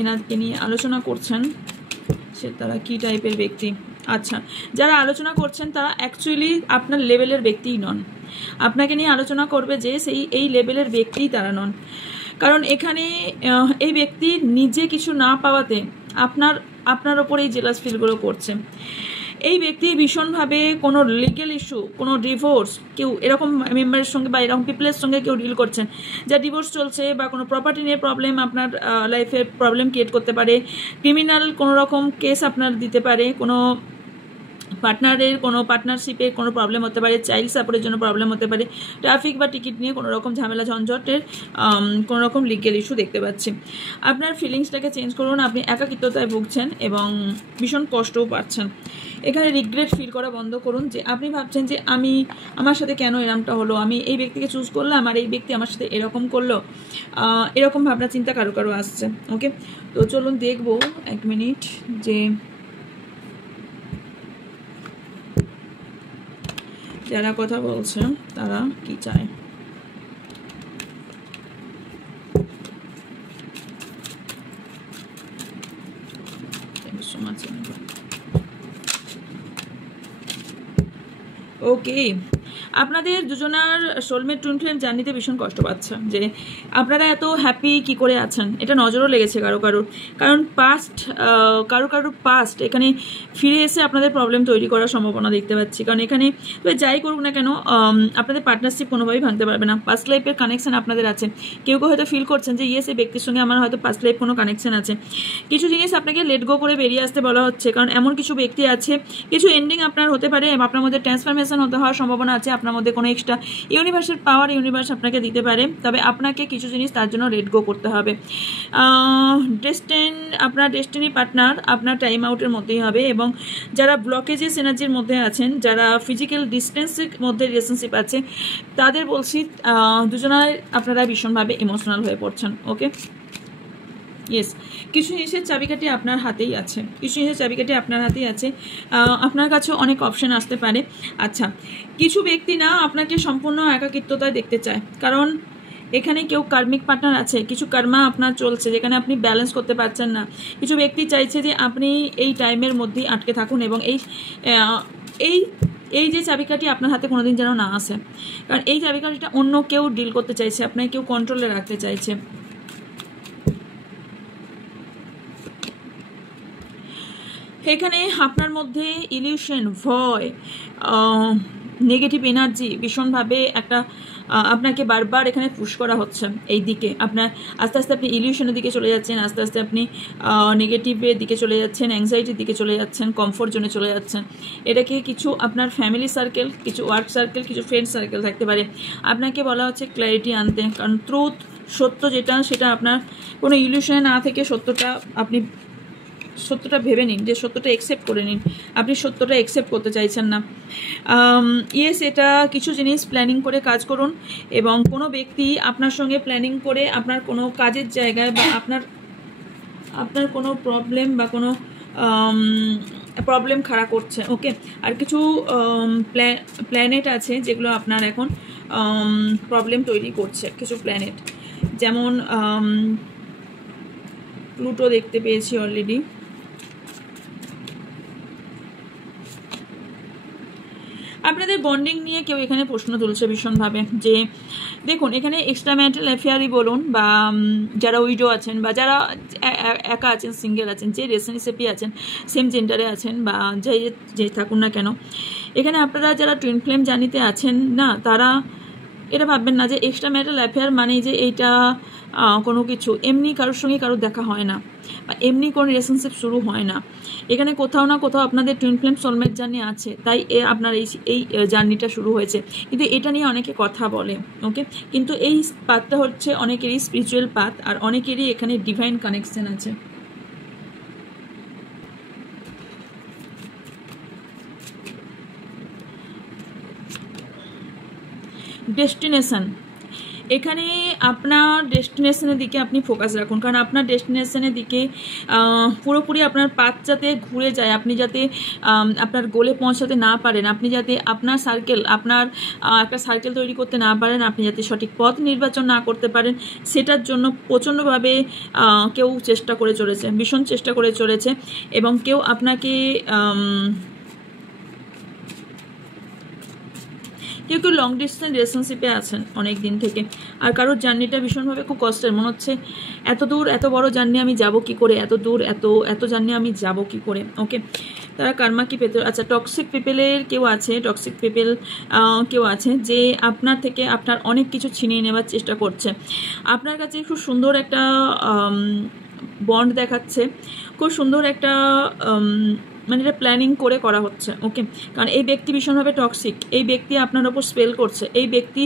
এনাকে নিয়ে আলোচনা করছেন, সে তারা কি টাইপের ব্যক্তি? আচ্ছা, যারা আলোচনা করছেন তারা অ্যাকচুয়ালি আপনার লেভেলের ব্যক্তিই নন, আপনাকে নিয়ে আলোচনা করবে যে এই লেভেলের ব্যক্তিই তারা নন। কারণ এখানে এই ব্যক্তি নিজে কিছু না পাওয়াতে আপনার আপনার ওপরেই জেলাস ফিলগুলো করছে। এই ব্যক্তি ভীষণভাবে কোনো লিগেল ইস্যু, কোনো ডিভোর্স, কেউ এরকম মেম্বারের সঙ্গে বা এরকম পিপলের সঙ্গে কেউ ডিল করছেন যা ডিভোর্স চলছে, বা কোনো প্রপার্টি নিয়ে প্রবলেম আপনার লাইফে প্রবলেম ক্রিয়েট করতে পারে, ক্রিমিনাল কোনো রকম কেস আপনার দিতে পারে, কোনো পার্টনারের কোনো পার্টনারশিপের কোনো প্রবলেম হতে পারে, চাইল্ড সাপোর্টের জন্য প্রবলেম হতে পারে, ট্রাফিক বা টিকিট নিয়ে কোনো রকম ঝামেলা ঝঞ্ঝটের কোনো রকম লিগেল ইস্যু দেখতে পাচ্ছি। আপনার ফিলিংসটাকে চেঞ্জ করুন। আপনি একাকিত্বতায় ভুগছেন এবং ভীষণ কষ্টও পাচ্ছেন। এখানে রিগ্রেট ফিল করা বন্ধ করুন, যে আপনি ভাবছেন যে আমার সাথে কেন এরকমটা হলো, আমি এই ব্যক্তিকে চুজ করলাম আর এই ব্যক্তি আমার সাথে এরকম করলো, এরকম ভাবনা চিন্তা কারো কারো আসছে। ওকে, তো চলুন দেখবো 1 মিনিট যে যারা কথা বলছে তারা কি চায়। ওকে, আপনাদের দুজনার সোলমেট টুইন ফ্লেম জার্নিতে ভীষণ কষ্ট পাচ্ছে, যে আপনারা এত হ্যাপি কি করে আছেন, এটা নজরও লেগেছে কারো কারোর। কারণ কারোর পাস্ট এখানে ফিরে এসে আপনাদের প্রবলেম তৈরি করার সম্ভাবনা দেখতে পাচ্ছি। কারণ এখানে যাই করুক না কেন আপনাদের পার্টনারশিপ কোনোভাবেই ভাঙতে পারবে না। পাস্ট লাইফের কানেকশন আপনাদের আছে। কেউ কেউ হয়তো ফিল করছেন যে ইয়েস, এই ব্যক্তির সঙ্গে আমার হয়তো পাস্ট লাইফ কোনো কানেকশন আছে। কিছু জিনিস আপনাকে লেট গো করে বেরিয়ে আসতে বলা হচ্ছে, কারণ এমন কিছু ব্যক্তি আছে, কিছু এন্ডিং আপনার হতে পারে, আপনার মধ্যে ট্রান্সফরমেশন হওয়ার সম্ভাবনা আছে, আপনার মধ্যে কোনো এক্সট্রা ইউনিভার্সের পাওয়ার ইউনিভার্স আপনাকে দিতে পারে। তবে আপনাকে কিছু জিনিস তার জন্য লেট গো করতে হবে। আপনার ডেস্টিনি পার্টনার আপনার টাইম আউটের মধ্যেই হবে। এবং যারা ব্লকেজেস এনার্জির মধ্যে আছেন, যারা ফিজিক্যাল ডিস্টেন্সের মধ্যে রিলেশনশিপ আছে, তাদের বলছি দুজনায় আপনারা ভীষণভাবে ইমোশনাল হয়ে পড়ছেন। ওকে, ইয়েস, কিছু জিনিসের চাবিকাঠি আপনার হাতেই আছে, আপনার কাছে অনেক অপশন আসতে পারে। আচ্ছা, কিছু ব্যক্তি না আপনাকে সম্পূর্ণ একাকিত্বতায় দেখতে চায়, কারণ এখানে কেউ কার্মিক পার্টনার আছে, কিছু কর্মা আপনার চলছে যেখানে আপনি ব্যালেন্স করতে পারছেন না। কিছু ব্যক্তি চাইছে যে আপনি এই টাইমের মধ্যেই আটকে থাকুন এবং এই যে চাবিকাঠি আপনার হাতে কোনোদিন যেন না আসে, কারণ এই চাবিকাঠিটা অন্য কেউ ডিল করতে চাইছে, আপনাকে কেউ কন্ট্রোলে রাখতে চাইছে। এখানে আপনার মধ্যে ইলিউশন, ভয়, নেগেটিভ এনার্জি ভীষণভাবে একটা আপনাকে বারবার এখানে পুশ করা হচ্ছে এই দিকে। আপনার আস্তে আস্তে আপনি ইলিউশনের দিকে চলে যাচ্ছেন, আস্তে আস্তে আপনি নেগেটিভের দিকে চলে যাচ্ছেন, অ্যাংজাইটির দিকে চলে যাচ্ছেন, কমফোর্ট জোনে চলে যাচ্ছেন। এটাকে কিছু আপনার ফ্যামিলি সার্কেল, কিছু ওয়ার্ক সার্কেল, কিছু ফ্রেন্ড সার্কেল থাকতে পারে। আপনাকে বলা হচ্ছে ক্ল্যারিটি আনতে, কারণ ট্রুথ, সত্য যেটা, সেটা আপনার কোনো ইলিউশনে না থেকে সত্যটা ভেবে নিন, যে সত্যটা অ্যাকসেপ্ট করে নিন। আপনি সত্যটা অ্যাকসেপ্ট করতে চাইছেন না। ইয়েস, এটা কিছু জিনিস প্ল্যানিং করে কাজ করুন, এবং কোনো ব্যক্তি আপনার সঙ্গে প্ল্যানিং করে আপনার কোনো কাজের জায়গায় বা আপনার কোনো প্রবলেম বা কোনো প্রবলেম খাড়া করছে। ওকে, আর কিছু প্ল্যানেট আছে যেগুলো আপনার এখন প্রবলেম তৈরি করছে। কিছু প্ল্যানেট, যেমন প্লুটো দেখতে পেয়েছি অলরেডি। আপনাদের বন্ডিং নিয়ে কেউ এখানে প্রশ্ন তুলছে ভীষণভাবে, যে দেখুন এখানে এক্সট্রা ম্যারিটাল অ্যাফেয়ারই বলুন, বা যারা উইডো আছেন, বা যারা একা আছেন, সিঙ্গেল আছেন, যে রিলেশনশিপই আছেন, সেম জেন্ডারে আছেন, বা যে থাকুন না কেন, এখানে আপনারা যারা টুইন ফ্লেম জার্নিতে আছেন না, তারা এটা ভাববেন না যে এক্সট্রা ম্যারিটাল অ্যাফেয়ার মানে যে এইটা কোনো কিছু এমনি কারোর সঙ্গে কারোর দেখা হয় না, বা এমনি কোনো রিলেশনশিপ শুরু হয় না। এখানে কোথাও না কোথাও আপনাদের টুইন ফ্লেম সোলমেট জার্নি আছে, তাই আপনার এই জার্নিটা শুরু হয়েছে। কিন্তু এটা নিয়ে অনেকে কথা বলে। ওকে, কিন্তু এই পাথটা হচ্ছে অনেকেরই স্পিরিচুয়াল পাথ, আর অনেকেরই এখানে ডিভাইন কানেকশন আছে। ডেস্টিনেশন, এখানে আপনার ডেস্টিনেশনের দিকে আপনি ফোকাস রাখুন, কারণ আপনার ডেস্টিনেশনের দিকে পুরোপুরি আপনার পাথ যাতে ঘুরে যায়, আপনি যাতে আপনার গোলে পৌঁছাতে না পারেন, আপনি যাতে আপনার একটা সার্কেল তৈরি করতে না পারেন, আপনি যাতে সঠিক পথ নির্বাচন না করতে পারেন, সেটার জন্য প্রচণ্ডভাবে কেউ চেষ্টা করে চলেছে, ভীষণ চেষ্টা করে চলেছে। এবং কেউ আপনাকে কেউ কেউ লং ডিস্টেন্স রিলেশনশিপে আছেন অনেক দিন থেকে, আর কারোর জার্নিটা ভীষণভাবে খুব কষ্টের, মনে হচ্ছে এত দূর এত বড় জার্নি আমি যাব কি করে, এত দূর এত জার্নি আমি যাব কি করে। ওকে, তারা কার্মা কি পেতে, আচ্ছা টক্সিক পিপলের কেউ আছে, টক্সিক পিপল কেউ আছে যে আপনার থেকে আপনার অনেক কিছু ছিনিয়ে নেওয়ার চেষ্টা করছে। আপনার কাছে খুব সুন্দর একটা বন্ড দেখাচ্ছে, খুব সুন্দর একটা মানে এটা প্ল্যানিং করে করা হচ্ছে। ওকে, কারণ এই ব্যক্তি ভীষণভাবে টক্সিক, এই ব্যক্তি আপনার ওপর স্পেল করছে, এই ব্যক্তি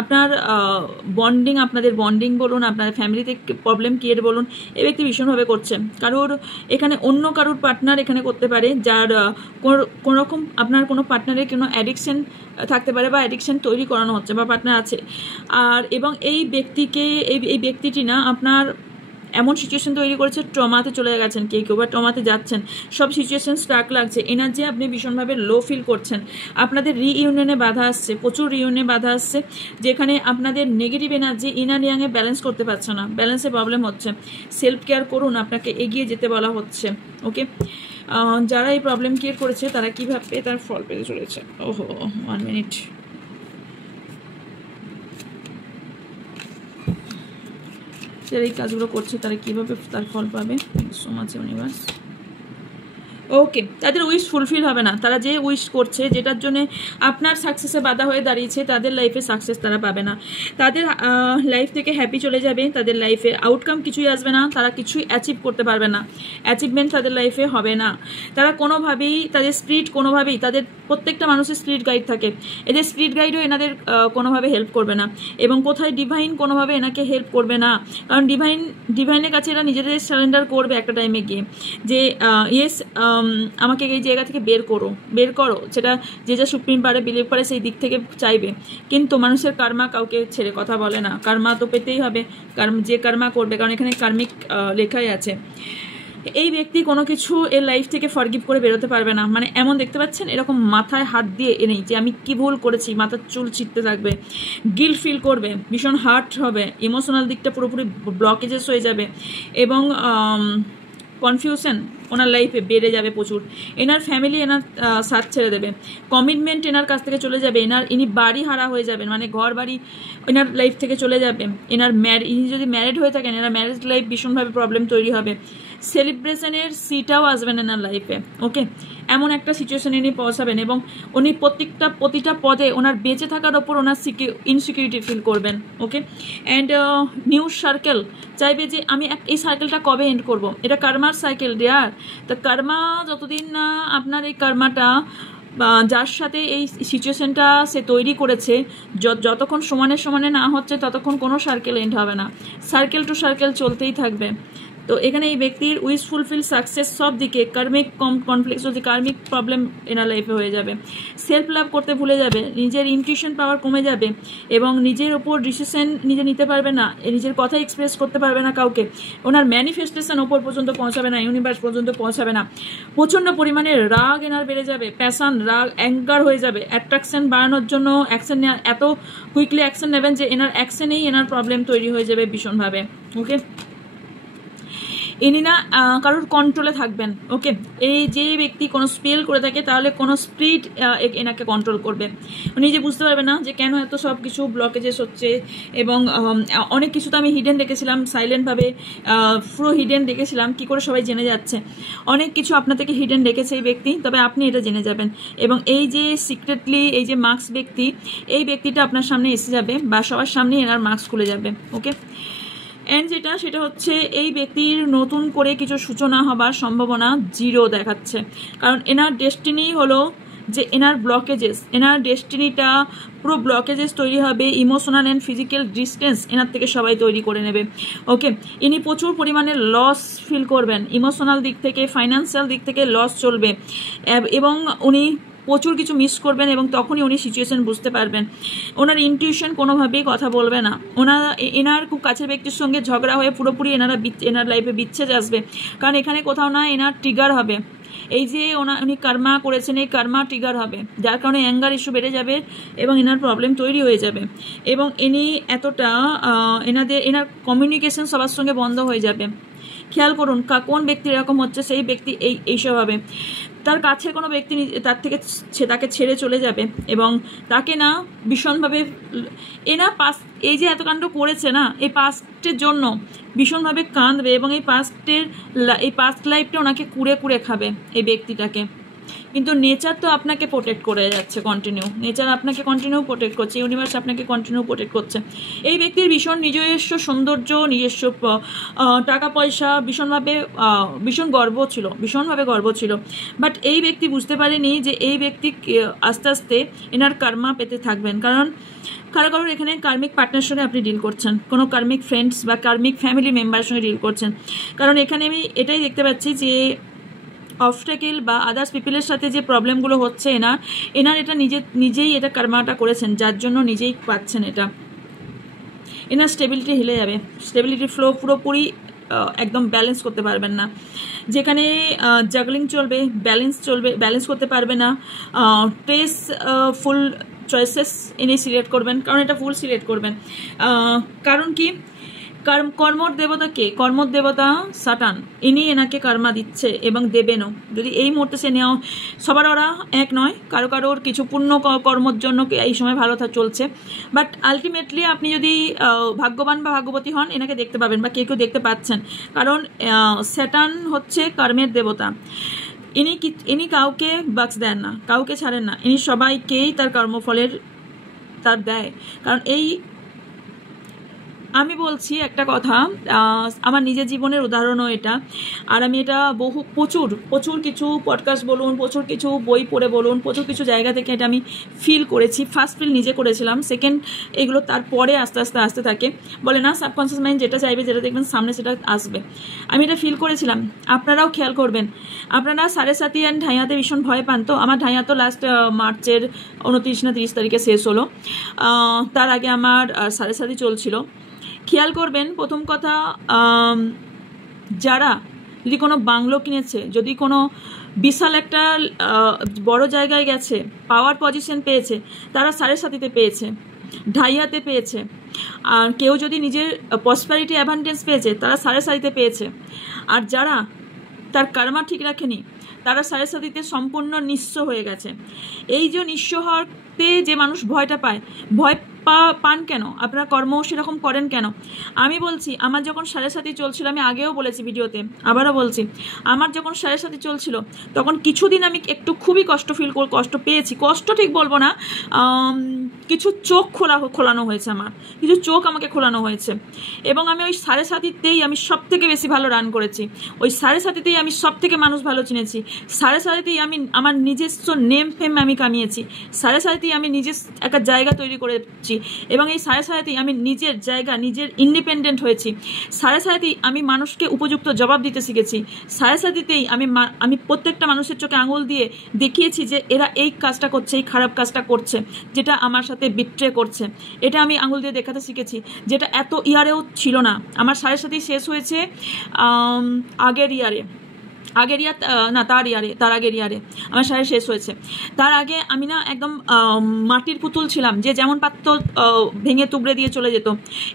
আপনার বন্ডিং, আপনাদের বন্ডিং বলুন, আপনার ফ্যামিলিতে প্রবলেম ক্রিয়েট বলুন, এই ব্যক্তি ভীষণভাবে করছে। কারোর এখানে অন্য কারোর পার্টনার এখানে করতে পারে, যার কোনো রকম আপনার কোনো পার্টনারের কোনো অ্যাডিকশন থাকতে পারে বা অ্যাডিকশন তৈরি করানো হচ্ছে বা পার্টনার আছে। আর এবং এই ব্যক্তিকে এই ব্যক্তিটি না আপনার এমন সিচুয়েশন তৈরি করেছে, ট্রমাতে চলে গেছেন কেউ বা ট্রমাতে যাচ্ছেন, সব সিচুয়েশন স্ট্রাক লাগছে, এনার্জি আপনি ভীষণভাবে লো ফিল করছেন, আপনাদের রিইউনিয়নে বাধা আসছে, প্রচুর রিইউনিয়নে বাধা আসছে, যেখানে আপনাদের নেগেটিভ এনার্জি ইনার ইয়াংয়ে ব্যালেন্স করতে পারছে না, ব্যালেন্সে প্রবলেম হচ্ছে। সেলফ কেয়ার করুন, আপনাকে এগিয়ে যেতে বলা হচ্ছে। ওকে, যারা এই প্রবলেম ক্রিয়েট করেছে তারা কীভাবে তার ফল পেতে চলেছে। ওহো 1 মিনিট, যারা এই কাজগুলো করছে তারা কীভাবে তার ফল পাবে। So much universe. ওকে, তাদের উইশ ফুলফিল হবে না, তারা যে উইশ করছে, যেটার জন্য আপনার সাকসেসে বাধা হয়ে দাঁড়িয়েছে, তাদের লাইফে সাকসেস তারা পাবে না, তাদের লাইফ থেকে হ্যাপি চলে যাবে, তাদের লাইফে আউটকাম কিছুই আসবে না, তারা কিছুই অ্যাচিভ করতে পারবে না, অ্যাচিভমেন্ট তাদের লাইফে হবে না। তারা কোনোভাবেই তাদের স্পিরিট, কোনোভাবেই তাদের প্রত্যেকটা মানুষের স্পিরিট গাইড থাকে, এদের স্পিরিট গাইডও এনাদের কোনোভাবে হেল্প করবে না, এবং কোথায় ডিভাইন কোনোভাবে এনাকে হেল্প করবে না, কারণ ডিভাইনের কাছে এরা নিজেদের সারেন্ডার করবে একটা টাইমে গিয়ে, যে ইয়েস আমাকে এই জায়গা থেকে বের করো, সেটা যে যা সুপ্রিম পারে বিলিভ করে সেই দিক থেকে চাইবে। কিন্তু মানুষের কর্মা কাউকে ছেড়ে কথা বলে না, কর্মা তো পেতেই হবে, যে কর্মা করবে, কারণ এখানে কার্মিক লেখাই আছে। এই ব্যক্তি কোনো কিছু এর লাইফ থেকে ফরগিভ করে বেরোতে পারবে না, মানে এমন দেখতে পাচ্ছেন এরকম মাথায় হাত দিয়ে এনেই যে আমি কি ভুল করেছি, মাথার চুল ছিটতে থাকবে, গিল্ট ফিল করবে, ভীষণ হার্ট হবে, ইমোশনাল দিকটা পুরোপুরি ব্লকেজেস হয়ে যাবে, এবং কনফিউশন ওনার লাইফে বেড়ে যাবে প্রচুর। এনার ফ্যামিলি এনার সাথ ছেড়ে দেবে, কমিটমেন্ট এনার কাছ থেকে চলে যাবে, ইনি বাড়ি হারা হয়ে যাবেন, মানে ঘর বাড়ি এনার লাইফ থেকে চলে যাবে। ইনি যদি ম্যারিড হয়ে থাকেন, এনার ম্যারেজ লাইফ ভীষণভাবে প্রবলেম তৈরি হবে, সেলিব্রেশনের সিটাও আসবেন এনার লাইফে। ওকে, এমন একটা সিচুয়েশন ইনি পৌঁছাবেন, এবং উনি প্রতিটা পদে ওনার বেঁচে থাকার ওপর ওনার ইনসিকিউরিটি ফিল করবেন। ওকে, অ্যান্ড নিউ সার্কেল চাইবে যে আমি এই সার্কেলটা কবে এন্ড করব, এটা কর্মার সাইকেল দেয়ার। তা কর্মা যতদিন না আপনার এই কর্মাটা যার সাথে এই সিচুয়েশনটা সে তৈরি করেছে, যতক্ষণ সমানে না হচ্ছে ততক্ষণ কোনো সার্কেল এন্ড হবে না, সার্কেল টু সার্কেল চলতেই থাকবে। তো এখানে এই ব্যক্তির উইশ ফুলফিল সাকসেস সব দিকে, কার্মিক কনফ্লিক্ট যদি কার্মিক প্রবলেম এনার লাইফে হয়ে যাবে, সেলফ লাভ করতে ভুলে যাবে, নিজের ইনটিউশন পাওয়ার কমে যাবে, এবং নিজের ওপর ডিসিশন নিজে নিতে পারবে না, নিজের কথা এক্সপ্রেস করতে পারবে না কাউকে, ওনার ম্যানিফেস্টেশন ওপর পর্যন্ত পৌঁছাবে না, ইউনিভার্স পর্যন্ত পৌঁছাবে না, প্রচণ্ড পরিমাণে রাগ এনার বেড়ে যাবে, প্যাশন, রাগ, অ্যাঙ্গার হয়ে যাবে, অ্যাট্রাকশন বাড়ানোর জন্য অ্যাকশন নেওয়া, এত কুইকলি অ্যাকশন নেবেন যে এনার অ্যাকশনেই এনার প্রবলেম তৈরি হয়ে যাবে ভীষণভাবে। ওকে, ইনি না কারোর কন্ট্রোলে থাকবেন। ওকে, এই যে ব্যক্তি কোনো স্পেল করে থাকে তাহলে কোনো স্পিরিট এনাকে কন্ট্রোল করবে, উনি যে বুঝতে পারবে না যে কেন এত সব কিছু ব্লকেজেস হচ্ছে, এবং অনেক কিছু তো আমি হিডেন রেখেছিলাম, সাইলেন্টভাবে পুরো হিডেন রেখেছিলাম, কি করে সবাই জেনে যাচ্ছে, অনেক কিছু আপনার থেকে হিডেন রেখেছে এই ব্যক্তি, তবে আপনি এটা জেনে যাবেন, এবং এই যে সিক্রেটলি এই যে মাস্ক ব্যক্তি, এই ব্যক্তিটা আপনার সামনে এসে যাবে, বা সবার সামনে এনার মাস্ক খুলে যাবে। ওকে, অ্যান্ড সেটা হচ্ছে এই ব্যক্তির নতুন করে কিছু সূচনা হবার সম্ভাবনা 0 দেখাচ্ছে, কারণ এনার ডেস্টিনি হলো যে এনার ব্লকেজেস, এনার ডেস্টিনিটা পুরো ব্লকেজেস তৈরি হবে, ইমোশনাল অ্যান্ড ফিজিক্যাল ডিস্টেন্স এনার থেকে সবাই তৈরি করে নেবে। ওকে, ইনি প্রচুর পরিমাণে লস ফিল করবেন, ইমোশনাল দিক থেকে, ফাইন্যান্সিয়াল দিক থেকে লস চলবে, এবং উনি প্রচুর কিছু মিস করবেন, এবং তখনই উনি সিচুয়েশন বুঝতে পারবেন। ওনার ইনটিউশন কোনোভাবেই কথা বলবে না, এনার খুব কাছের ব্যক্তির সঙ্গে ঝগড়া হয়ে পুরোপুরি এনার লাইফে বিচ্ছেদ আসবে, কারণ এখানে কোথাও না এনার ট্রিগার হবে, এই যে উনি কর্মা করেছেন এই কর্মা ট্রিগার হবে, যার কারণে অ্যাঙ্গার ইস্যু বেড়ে যাবে, এবং এনার প্রবলেম তৈরি হয়ে যাবে, এবং ইনি এতটা এনার কমিউনিকেশন সবার সঙ্গে বন্ধ হয়ে যাবে। খেয়াল করুন কোন ব্যক্তি এরকম হচ্ছে, সেই ব্যক্তি এইসব হবে। তার কাছের কোনো ব্যক্তি তাকে ছেড়ে চলে যাবে এবং তাকে না ভীষণভাবে এই যে এত কাণ্ড করেছে না, এই পাস্টের জন্য ভীষণভাবে কাঁদবে এবং এই পাস্ট লাইফটা ওনাকে কুড়ে কুড়ে খাবে এই ব্যক্তিটাকে। কিন্তু নেচার তো আপনাকে প্রোটেক্ট করে যাচ্ছে, নেচার আপনাকে কন্টিনিউ প্রোটেক্ট করছে, ইউনিভার্স আপনাকে কন্টিনিউ প্রোটেক্ট করছে। এই ব্যক্তির ভীষণ নিজস্ব সৌন্দর্য, নিজস্ব টাকা পয়সা ভীষণভাবে গর্ব ছিল। বাট এই ব্যক্তি বুঝতে পারেনি যে এই ব্যক্তি আস্তে আস্তে এনার কর্মা পেতে থাকবেন, কারণ কারোর এখানে কার্মিক পার্টনার সঙ্গে আপনি ডিল করছেন, কোনো কার্মিক ফ্রেন্ডস বা কার্মিক ফ্যামিলি মেম্বারের সঙ্গে ডিল করছেন। কারণ এখানে আমি এটাই দেখতে পাচ্ছি যে অবস্ট্যাকেল বা আদার্স পিপলের সাথে যে প্রবলেমগুলো হচ্ছে এনার এটা নিজেই এটা কর্মাটা করেছেন, যার জন্য নিজেই পাচ্ছেন এটা। এনার স্টেবিলিটি হিলে যাবে, স্টেবিলিটি ফ্লো পুরোপুরি একদম ব্যালেন্স করতে পারবেন না। যেখানে জাগলিং চলবে, ব্যালেন্স করতে পারবে না। ফুল চয়েসেস ইনি সিলেক্ট করবেন, কারণ এটা ফুল সিলেক্ট করবেন। কারণ কি, কর্মর দেবতা সাটান, ইনি এনাকে কর্মা দিচ্ছে এবং দেবেনও। যদি এই মুহূর্তে সে নেওয়া, সবার ওরা এক নয়, কারোর কিছু পুণ্য কর্মর জন্য এই সময় ভালো চলছে। বাট আলটিমেটলি আপনি যদি ভাগ্যবান বা ভাগ্যবতী হন, এনাকে দেখতে পাবেন বা কেউ দেখতে পাচ্ছেন, কারণ স্যাটার্ন হচ্ছে কর্মের দেবতা। ইনি কাউকে বাক্স দেন না, কাউকে ছাড়েন না, ইনি সবাইকেই তার কর্মফলের তার দেয়। কারণ আমি বলছি একটা কথা, আমার নিজের জীবনের উদাহরণও এটা, আর আমি এটা প্রচুর কিছু পডকাস্ট বলুন, প্রচুর কিছু বই পড়ে বলুন, প্রচুর কিছু জায়গা থেকে এটা আমি ফিল করেছি। ফার্স্ট ফিল নিজে করেছিলাম, সেকেন্ড এগুলো তারপরে আস্তে আস্তে আসতে থাকে। বলে না সাবকনসিয়াস মাইন্ড যেটা চাইবে, যেটা দেখবেন সামনে সেটা আসবে। আমি এটা ফিল করেছিলাম, আপনারাও খেয়াল করবেন। আপনারা 7:30 অ্যান্ড ঢাইয়াতে ভীষণ ভয় পান, তো আমার ঢাইয়া তো লাস্ট মার্চের 29 না 30 তারিখে শেষ হলো। তার আগে আমার 7:30 চলছিল। খেয়াল করবেন, প্রথম কথা, যারা যদি কোনো বাংলো কিনেছে, যদি কোনো বিশাল একটা বড় জায়গায় গেছে, পাওয়ার পজিশন পেয়েছে, তারা 7:30 পেয়েছে, ঢাইয়াতে পেয়েছে। আর কেউ যদি নিজের প্রসপারিটি অ্যাডভান্টেজ পেয়েছে, তারা 7:30 পেয়েছে। আর যারা তার কর্মা ঠিক রাখেনি, তারা 7:30 সম্পূর্ণ নিঃস্ব হয়ে গেছে। এই যে নিঃস্ব হওয়াতে যে মানুষ ভয়টা পায়, ভয় পান কেন? আপনারা কর্ম সেরকম করেন কেন? আমি বলছি, আমার যখন 7:30 চলছিল, আমি আগেও বলেছি ভিডিওতে, আবারও বলছি, আমার যখন 7:30 চলছিল, তখন কিছুদিন আমি একটু খুবই কষ্ট পেয়েছি। কষ্ট ঠিক বলবো না, কিছু চোখ খোলানো হয়েছে, আমার কিছু চোখ আমাকে খোলানো হয়েছে। এবং আমি ওই 7:30তেই আমি সব থেকে বেশি ভালো রান করেছি, ওই 7:30তেই আমি সব থেকে মানুষ ভালো চিনেছি, 7:30তেই আমি আমার নিজস্ব নেম ফেম আমি কামিয়েছি, 7:30তেই আমি নিজের একটা জায়গা তৈরি করেছি। এবং এই 7:30তেই আমি নিজের জায়গা, নিজের ইন্ডিপেন্ডেন্ট হয়েছি। 7:30তেই আমি মানুষকে উপযুক্ত জবাব দিতে শিখেছি। 7:30তেই আমি প্রত্যেকটা মানুষের চোখে আঙুল দিয়ে দেখিয়েছি যে এরা এই কাজটা করছে, এই খারাপ কাজটা করছে, যেটা আমার সাথে বিট্রে করছে। এটা আমি আঙুল দিয়ে দেখাতে শিখেছি, যেটা এত ইয়ারেও ছিল না। আমার 7:30 শেষ হয়েছে তার আগের ইয়ারে আমার শেষ হয়েছে। তার আগে আমি না একদম মাটির পুতুল ছিলাম, যে যেমন পারত ভেঙে তুবড়ে দিয়ে চলে যেত।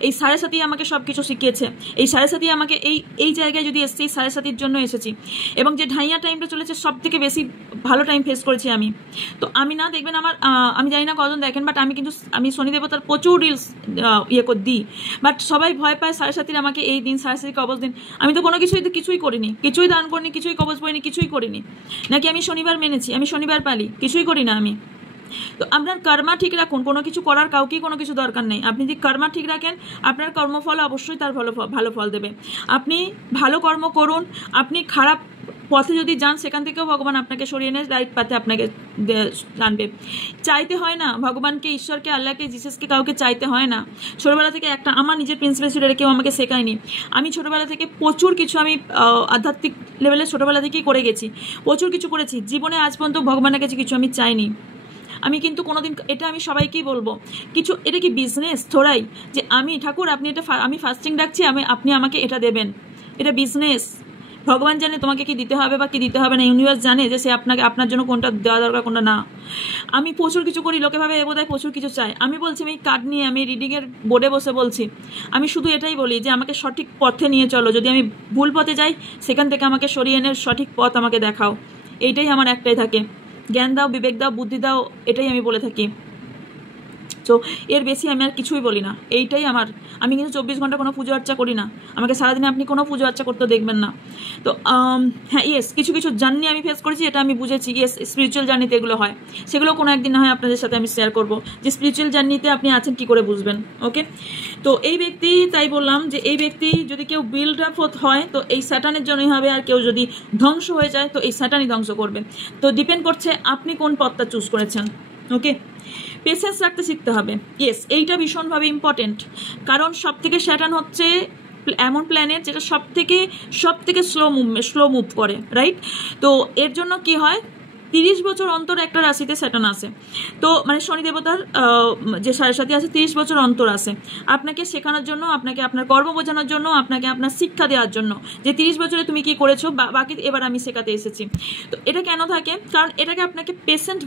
এই 7:30 আমাকে সব কিছু শিখিয়েছে। এই 7:30 আমাকে এই জায়গায় যদি এসেছি, 7:30 জন্য এসেছি। এবং যে ঢাইয়া টাইমটা চলেছে, সব থেকে বেশি ভালো টাইম ফেস করেছি আমি। তো আমি না দেখবেন আমার, আমি জানি না কজন দেখেন, বাট আমি শনি দেবতার প্রচুর রিলস দিই, বাট সবাই ভয় পায় 7:30 আমাকে এই দিন 7:30 কবজ দিন। আমি তো কোনো কিছুই করিনি, কিছুই দান করিনি, কিছুই কবজ পড়িনি, কিছুই করিনি। নাকি আমি শনিবার মেনেছি, আমি শনিবার পালি, কিছুই করি না আমি। তো আপনার কর্মা ঠিক রাখুন, কোনো কিছু করার কাউকেই কোনো কিছু দরকার নেই। আপনি যদি কর্মা ঠিক রাখেন, আপনার কর্মফল অবশ্যই তার ভালো ফল দেবে। আপনি ভালো কর্ম করুন, আপনি খারাপ পথে যদি যান, সেখান থেকেও ভগবান আপনাকে সরিয়ে নিয়ে রাইট পাথে আপনাকে জানবে। চাইতে হয় না ভগবানকে, ঈশ্বরকে, আল্লাহকে, জিসাসকে, কাউকে চাইতে হয় না। ছোটোবেলা থেকে আমার নিজের প্রিন্সিপাল ছিল, কেউ আমাকে শেখায়নি। আমি ছোটোবেলা থেকে প্রচুর কিছু আমি আধ্যাত্মিক লেভেলে ছোটোবেলা থেকেই করে গেছি, প্রচুর কিছু করেছি জীবনে। আজ পর্যন্ত ভগবানের কাছে কিছু আমি চাইনি। আমি কিন্তু কোনোদিন, এটা আমি সবাইকেই বলবো, এটা কি বিজনেস থোড়াই যে আমি ঠাকুর আমি ফাস্টিং রাখছি, আপনি আমাকে এটা দেবেন? এটা বিজনেস। ভগবান জানে তোমাকে কি দিতে হবে বা কি দিতে হবে না, ইউনিভার্স জানে যে সে আপনার জন্য কোনটা দেওয়া দরকার, কোনটা না। আমি প্রচুর কিছু করি, লোকে ভাবে বোধহয় প্রচুর কিছু চাই। আমি বলছি, আমি কার্ড নিয়ে, আমি রিডিংয়ের বোর্ডে বসে বলছি, আমি শুধু এটাই বলি যে আমাকে সঠিক পথে নিয়ে চলো। যদি আমি ভুল পথে যাই, সেখান থেকে আমাকে সরিয়ে এনে সঠিক পথ আমাকে দেখাও। এইটাই আমার একটাই থাকে, জ্ঞান দাও, বিবেক দাও, বুদ্ধি দাও, এটাই আমি বলে থাকি। তো এর বেশি আমি আর কিছুই বলি না, এইটাই আমার। আমি কিন্তু 24 ঘন্টা কোনো পুজো আর্চা করি না, আমাকে সারাদিনে আপনি কোনো পুজো আর্চা করতে দেখবেন না। তো হ্যাঁ ইয়েস, কিছু কিছু জার্নি আমি ফেস করেছি, এটা আমি বুঝেছি। ইয়েস, স্পিরিচুয়াল জার্নিতে এগুলো হয়, সেগুলো কোনো একদিন না হয় আপনাদের সাথে আমি শেয়ার করবো, যে স্পিরিচুয়াল জার্নিতে আপনি আছেন কী করে বুঝবেন। ওকে, তো এই ব্যক্তি, তাই বললাম যে এই ব্যক্তি যদি কেউ বিল্ড আপ হয় তো এই স্যাটার্নের জন্যই হবে, আর কেউ যদি ধ্বংস হয়ে যায় তো এই স্যাটার্নই ধ্বংস করবে। তো ডিপেন্ড করছে আপনি কোন পথটা চুজ করেছেন। ওকে, পেশেন্স রাখতে শিখতে হবে। ইয়েস, এইটা ভীষণভাবে ইম্পর্টেন্ট, কারণ সব থেকে স্যাটার্ন হচ্ছে এমন প্ল্যানেট যেটা সব থেকে স্লো মুভ করে, রাইট? তো এর জন্য কি হয়, 30 বছর অন্তর একটা রাশিতে স্যাটার্ন আসে। তো মানে শনি দেবতার যে সাড়ে আছে 30 বছর অন্তর আসে আপনাকে শেখানোর জন্য, আপনাকে আপনার কর্ম বোঝানোর জন্য, আপনাকে আপনার শিক্ষা দেওয়ার জন্য, যে 30 বছরে তুমি কি করেছো, বাকি এবার আমি শেখাতে এসেছি। তো এটা কেন থাকে, কারণ এটাকে আপনাকে পেশেন্ট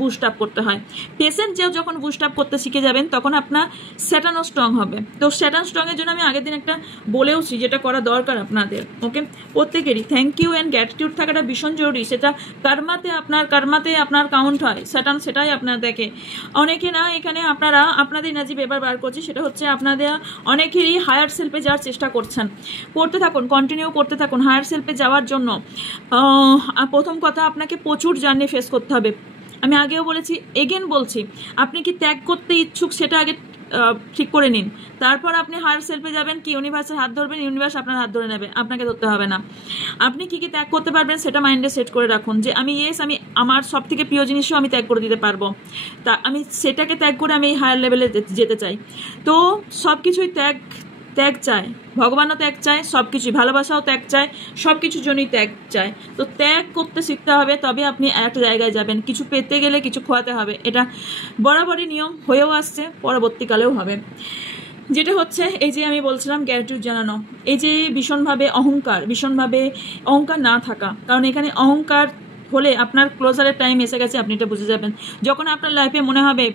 বুস্ট আপ করতে হয়। পেশেন্ট যখন বুস্ট আপ করতে শিখে যাবেন তখন আপনার স্যাটার্নও স্ট্রং হবে। তো স্যাটার্ন স্ট্রংয়ের জন্য আমি আগের দিন একটা বলেওছি, যেটা করা দরকার আপনাদের। ওকে, প্রত্যেকেরই থ্যাংক ইউ অ্যান্ড গ্র্যাটিটিউড থাকাটা ভীষণ জরুরি। সেটা কর্মাতে আপনার কাউন্ট হয়, স্যাটার্ন সেটাই আপনার দেখে। অনেকে না, এখানে আপনাদের এনার্জি এবার বার করছি, সেটা হচ্ছে আপনাদের অনেকেরই হায়ার সেলফে যাওয়ার চেষ্টা করছেন। করতে থাকুন, কন্টিনিউ করতে থাকুন হায়ার সেলফে যাওয়ার জন্য। প্রথম কথা, আপনাকে প্রচুর জার্নি ফেস করতে হবে। আমি আগেও বলেছি, এগেন বলছি, আপনি কি ত্যাগ করতে ইচ্ছুক সেটা আগে ঠিক করে নিন, তারপর আপনি হায়ার সেলফে যাবেন। কি ইউনিভার্সের হাত ধরবেন, ইউনিভার্স আপনার হাত ধরে নেবে, আপনাকে ধরতে হবে না। আপনি কি কি ত্যাগ করতে পারবেন সেটা মাইন্ডে সেট করে রাখুন, যে আমি আমি আমার সব থেকে প্রিয় জিনিসও আমি ত্যাগ করে দিতে পারবো, তা আমি সেটাকে ত্যাগ করে আমি হায়ার লেভেলে যেতে চাই। তো সব কিছুই ত্যাগ চায়, ভগবানও ত্যাগ চায়, সব কিছুই, ভালোবাসাও ত্যাগ চায়, সব কিছুর জন্যই ত্যাগ চায়। তো ত্যাগ করতে শিখতে হবে, তবে আপনি একটা জায়গায় যাবেন। কিছু পেতে গেলে কিছু খোয়াতে হবে, এটা বরাবরই নিয়ম হয়েও আসছে, পরবর্তীকালেও হবে। যেটা হচ্ছে, এই যে আমি বলছিলাম গ্র্যাটিটিউড জানানো, এই যে ভীষণভাবে অহংকার না থাকা, কারণ এখানে অহংকার হলে আপনার ক্লোজারের টাইম এসে গেছে, আপনি এটা বুঝে যাবেন। যখন আপনার লাইফে মনে হবে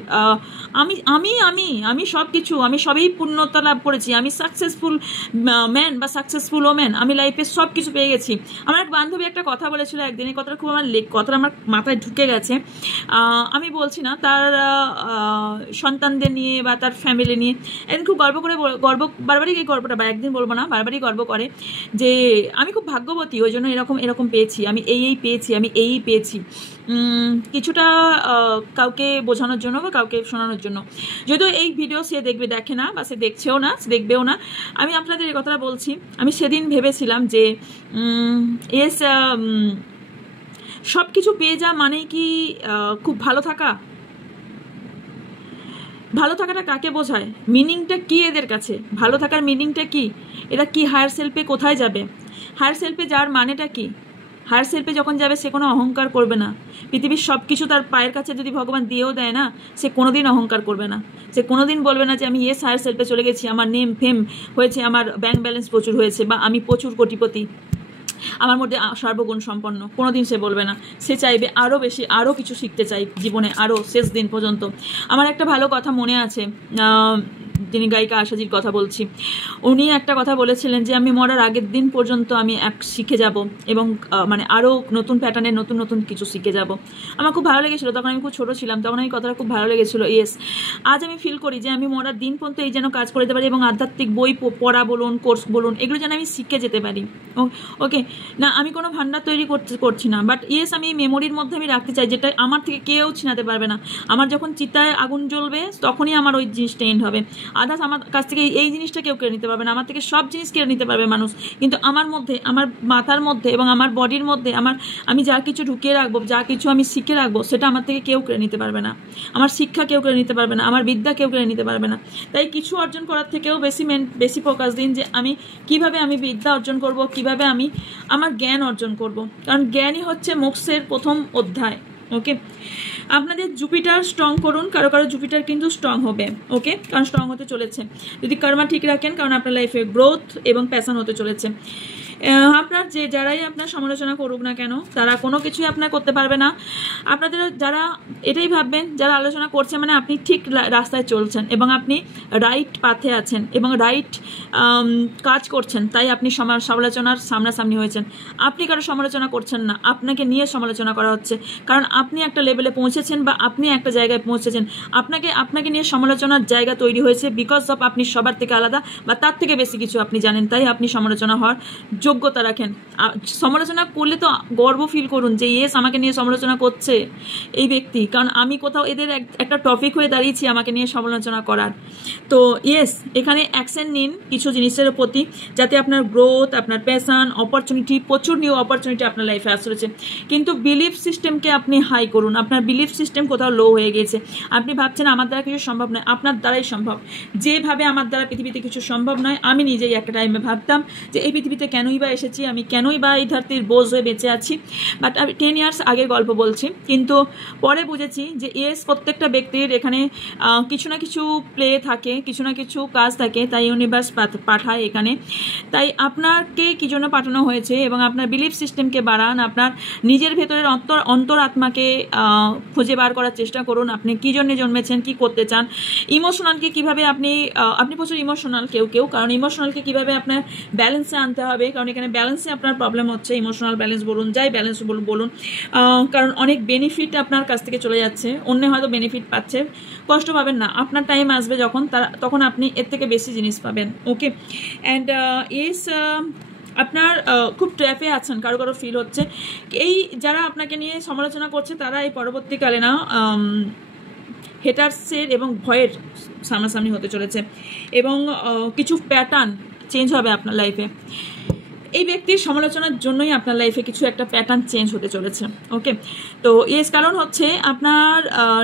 আমি আমি আমি আমি সব কিছু, আমি সবই পূর্ণতা লাভ করেছি, আমি সাকসেসফুল ম্যান বা সাকসেসফুল ওম্যান, আমি লাইফে সব কিছু পেয়ে গেছি। আমার এক বান্ধবী একটা কথা বলেছিল একদিন, এই কথাটা খুব কথাটা আমার মাথায় ঢুকে গেছে। আমি বলছি না, তার সন্তানদের নিয়ে বা তার ফ্যামিলি নিয়ে একদিন খুব বারবারই এই গল্পটা, বা একদিন বলবো না, বারবারই গর্ব করে যে আমি খুব ভাগ্যবতী, ওই জন্য এরকম পেয়েছি, আমি এই পেয়েছি, আমি এই পেয়েছি। কিছুটা কাউকে বোঝানোর জন্য বা কাউকে শোনানোর জন্য, যদিও এই ভিডিও সে দেখে না, বা সে দেখছেও না, সে দেখবেও না। আমি আপনাদের এই কথাটা বলছি, আমি সেদিন ভেবেছিলাম যে সব কিছু পেয়ে যা মানেই কি খুব ভালো থাকাটা কাকে বোঝায়, মিনিংটা কি এদের কাছে, ভালো থাকার মিনিংটা কি, এরা কি হায়ার সেলফে কোথায় যাবে, হায়ার সেলফে যাওয়ার মানেটা কি? হায়ার সেলফে যখন যাবে সে কোনো অহংকার করবে না। পৃথিবীর সব কিছু তার পায়ের কাছে যদি ভগবান দিয়েও দেয় না, সে কোনোদিন অহংকার করবে না। সে কোনোদিন বলবে না যে আমি হায়ার সেলফে চলে গেছি, আমার নেম ফেম হয়েছে, আমার ব্যাংক ব্যালেন্স প্রচুর হয়েছে, বা আমি প্রচুর কোটিপতি, আমার মধ্যে সর্বগুণ সম্পন্ন, কোনোদিন সে বলবে না। সে চাইবে আরও বেশি, আরও কিছু শিখতে চাই জীবনে, আরও শেষ দিন পর্যন্ত। আমার একটা ভালো কথা মনে আছে, যিনি গায়িকা আশাজির কথা বলছি, উনি একটা কথা বলেছিলেন যে আমি মরার আগের দিন পর্যন্ত আমি শিখে যাব, এবং মানে আরও নতুন প্যাটার্নের নতুন কিছু শিখে যাব। আমার খুব ভালো লেগেছিলো, তখন আমি খুব ছোটো ছিলাম, তখন আমি কথাটা খুব ভালো লেগেছিলো। ইয়েস, আজ আমি ফিল করি যে আমি মরার দিন পর্যন্ত এই যেন কাজ করে যেতে পারি, এবং আধ্যাত্মিক বই পড়া বলুন, কোর্স বলুন, এগুলো যেন আমি শিখে যেতে পারি। ওকে, না আমি কোনো ভান্ডার তৈরি করছি না, বাট ইয়েস আমি মেমোরির মধ্যে আমি রাখতে চাই, যেটা আমার থেকে কেউ ছিনাতে পারবে না। আমার যখন চিতায় আগুন জ্বলবে তখনই আমার ওই জিনিসটা এন্ড হবে। আদার্স আমার কাছ থেকে এই জিনিসটা কেউ কেড়ে নিতে পারবে না, আমার থেকে সব জিনিস কেড়ে নিতে পারবে মানুষ, কিন্তু আমার মধ্যে, আমার মাথার মধ্যে এবং আমার বডির মধ্যে আমি যা কিছু ঢুকিয়ে রাখবো, যা কিছু আমি শিখে রাখবো, সেটা আমার থেকে কেউ কেড়ে নিতে পারবে না। আমার শিক্ষা কেউ কেড়ে নিতে পারবে না, আমার বিদ্যা কেউ কেড়ে নিতে পারবে না। তাই কিছু অর্জন করার থেকেও বেশি ফোকাস দিন যে আমি কিভাবে আমি বিদ্যা অর্জন করব, কিভাবে আমি আমার জ্ঞান অর্জন করব, কারণ জ্ঞানই হচ্ছে মোক্ষের প্রথম অধ্যায়। ওকে, আপনাদের জুপিটার স্ট্রং করুন, কারো জুপিটার কিন্তু স্ট্রং হবে। ওকে, কারণ স্ট্রং হতে চলেছে যদি কর্মা ঠিক রাখেন, কারণ আপনার লাইফে গ্রোথ এবং প্যাশন হতে চলেছে। আপনার যে যারাই আপনার সমালোচনা করুক না কেন তারা কোনো কিছুই আপনার করতে পারবে না। আপনাদের যারা এটাই ভাববেন, যারা আলোচনা করছে মানে আপনি ঠিক রাস্তায় চলছেন এবং আপনি রাইট পাথে আছেন এবং রাইট কাজ করছেন, তাই আপনি সমালোচনার সামনাসামনি হয়েছেন। আপনি কারো সমালোচনা করছেন না, আপনাকে নিয়ে সমালোচনা করা হচ্ছে, কারণ আপনি একটা লেভেলে পৌঁছেছেন বা আপনি একটা জায়গায় পৌঁছেছেন। আপনাকে নিয়ে সমালোচনার জায়গা তৈরি হয়েছে বিকজ অফ আপনি সবার থেকে আলাদা বা তার থেকে বেশি কিছু আপনি জানেন, তাই আপনি সমালোচনা হওয়ার যোগ্যতা রাখেন। সমালোচনা করলে তো গর্ব ফিল করুন যে ইয়েস আমাকে নিয়ে সমালোচনা করছে এই ব্যক্তি, কারণ আমি কোথাও এদের একটা টপিক হয়ে দাঁড়িয়েছি আমাকে নিয়ে সমালোচনা করার। তো ইয়েস, এখানে অ্যাকশন নিন কিছু জিনিসের প্রতি, যাতে আপনার গ্রোথ, আপনার প্যাশন, অপরচুনিটি, প্রচুর নিউ অপরচুনিটি আপনার লাইফে আসছে। কিন্তু বিলিফ সিস্টেমকে আপনি হাই করুন। আপনার বিলিফ সিস্টেম কোথাও লো হয়ে গেছে, আপনি ভাবছেন আমার দ্বারা কিছু সম্ভব নয়। আপনার দ্বারাই সম্ভব। যেভাবে আমার দ্বারা পৃথিবীতে কিছু সম্ভব নয়, আমি নিজেই একটা টাইমে ভাবতাম যে এই পৃথিবীতে কেনই বা এসেছি, আমি কেনই বা এই ধরতির বোঝ হয়ে বেঁচে আছি। বাট আমি 10 ইয়ার্স আগের গল্প বলছি, কিন্তু পরে বুঝেছি যে ইয়েস প্রত্যেকটা ব্যক্তির এখানে কিছু না কিছু প্লে থাকে, কিছু না কিছু কাজ থাকে, তাই ইউনিভার্স পাঠায় এখানে। তাই আপনাকে কি জন্য পাঠানো হয়েছে এবং আপনার বিলিফ সিস্টেমকে বাড়ান, আপনার নিজের ভেতরের অন্তরাত্মাকে খুঁজে বার করার চেষ্টা করুন। আপনি কী জন্য জন্মেছেন, কি করতে চান, ইমোশনালকে কীভাবে আপনি প্রচুর ইমোশনাল কেউ, কারণ ইমোশনালকে কীভাবে আপনার ব্যালেন্সে আনতে হবে, কারণ এখানে ব্যালেন্সে আপনার প্রবলেম হচ্ছে। ইমোশনাল ব্যালেন্স বলুন, যাই ব্যালেন্স বলুন, কারণ অনেক বেনিফিট আপনার কাছ থেকে চলে যাচ্ছে, অন্য হয়তো বেনিফিট পাচ্ছে। কষ্ট পাবেন না, আপনার টাইম আসবে তখন আপনি এর থেকে বেশি জিনিস পাবেন। ওকে, অ্যান্ড ইস আপনার খুব ট্র্যাপে আছেন, কারো ফিল হচ্ছে। এই যারা আপনাকে নিয়ে সমালোচনা করছে তারা এই পরবর্তীকালে না হেটার্সের এবং ভয়ের সামনাসামনি হতে চলেছে এবং কিছু প্যাটার্ন চেঞ্জ হবে আপনার লাইফে। এই ব্যক্তির সমালোচনার জন্যই আপনার লাইফে কিছু একটা প্যাটার্ন চেঞ্জ হতে চলেছে। ওকে, তো এর কারণ হচ্ছে আপনার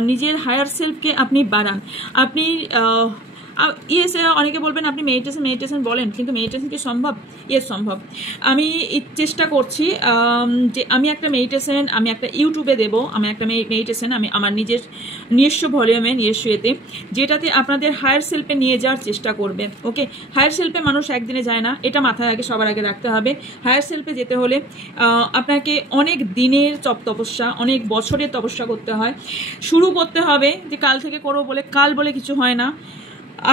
নিজের হায়ার সেলফকে আপনি বাড়ান। আপনি ইয়েস, অনেকে বলবেন আপনি মেডিটেশন বলেন, কিন্তু মেডিটেশন কি সম্ভব? ইয়েস সম্ভব। আমি চেষ্টা করছি যে আমি একটা মেডিটেশন আমি একটা ইউটিউবে দেবো, আমি একটা মেডিটেশন আমি আমার নিজস্ব ভলিউমে, নিজস্ব এতে, যেটাতে আপনাদের হায়ার সেলফে নিয়ে যাওয়ার চেষ্টা করবে। ওকে, হায়ার সেলফে মানুষ একদিনে যায় না, এটা মাথায় সবার আগে রাখতে হবে। হায়ার সেলফে যেতে হলে আপনাকে অনেক দিনের তপস্যা, অনেক বছরের তপস্যা করতে হয়। শুরু করতে হবে যে কাল থেকে করবো বলে, কাল বলে কিছু হয় না,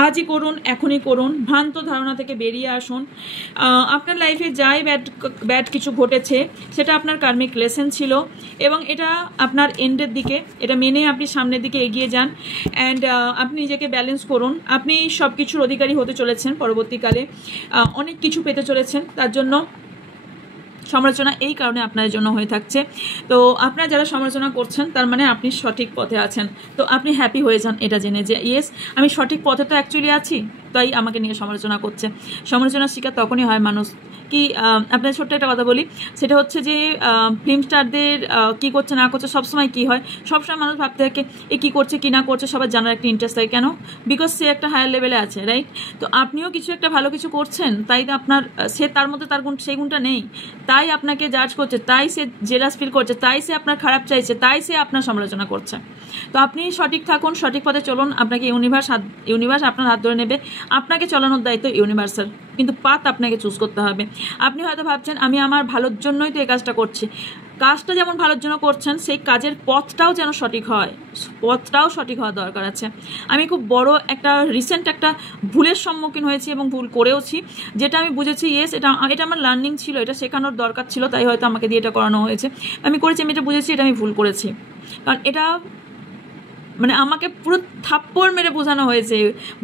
আজই করুন, এখনই করুন। ভ্রান্ত ধারণা থেকে বেরিয়ে আসুন। আপনার লাইফে যাই ব্যাড কিছু ঘটেছে সেটা আপনার কার্মিক লেসন ছিল এবং এটা আপনার এন্ডের দিকে, এটা মেনে আপনি সামনের দিকে এগিয়ে যান। অ্যান্ড আপনি নিজেকে ব্যালেন্স করুন। আপনি সব কিছুর অধিকারী হতে চলেছেন পরবর্তীকালে, অনেক কিছু পেতে চলেছেন। তার জন্য সমালোচনা এই কারণে আপনার জন্য হয়ে থাকছে। তো আপনারা যারা সমালোচনা করছেন তার মানে আপনি সঠিক পথে আছেন। তো আপনি হ্যাপি হয়ে যান এটা জেনে যে ইয়েস আমি সঠিক পথে তো অ্যাকচুয়ালি আছি, তাই আমাকে নিয়ে সমালোচনা করছে। সমালোচনার শিকার তখনই হয় মানুষ। কি আপনার ছোট্ট একটা কথা বলি, সেটা হচ্ছে যে ফিল্ম স্টারদের কী করছে না করছে সবসময় কী হয়, সবসময় মানুষ ভাবতে থাকে এ কী করছে কি না করছে, সবার জানার একটা ইন্টারেস্ট থাকে। কেন? বিকজ সে একটা হায়ার লেভেলে আছে, রাইট? তো আপনিও কিছু একটা ভালো কিছু করছেন, তাই তো আপনার তার মধ্যে সেই গুণটা নেই, তাই আপনাকে জাজ করছে, তাই সে জেলাস ফিল করছে, তাই সে আপনার খারাপ চাইছে, তাই সে আপনার সমালোচনা করছে। তো আপনি সঠিক থাকুন, সঠিক পথে চলুন। আপনাকে ইউনিভার্স আপনার হাত ধরে নেবে। আপনাকে চালানোর দায়িত্ব ইউনিভার্সের, কিন্তু পাথ আপনাকে চুজ করতে হবে। আপনি হয়তো ভাবছেন আমি আমার ভালোর জন্যই তো এই কাজটা করছি। কাজটা যেমন ভালোর জন্য করছেন, সেই কাজের পথটাও যেন সঠিক হয়, পথটাও সঠিক হওয়া দরকার আছে। আমি খুব বড় রিসেন্ট একটা ভুলের সম্মুখীন হয়েছি এবং ভুল করেওছি, যেটা আমি বুঝেছি ইয়েস এটা আমার লার্নিং ছিল, এটা শেখানোর দরকার ছিল, তাই হয়তো আমাকে দিয়ে এটা করানো হয়েছে। আমি করেছি, আমি এটা বুঝেছি এটা আমি ভুল করেছি, কারণ এটা মানে আমাকে পুরো থাপ্পড় মেরে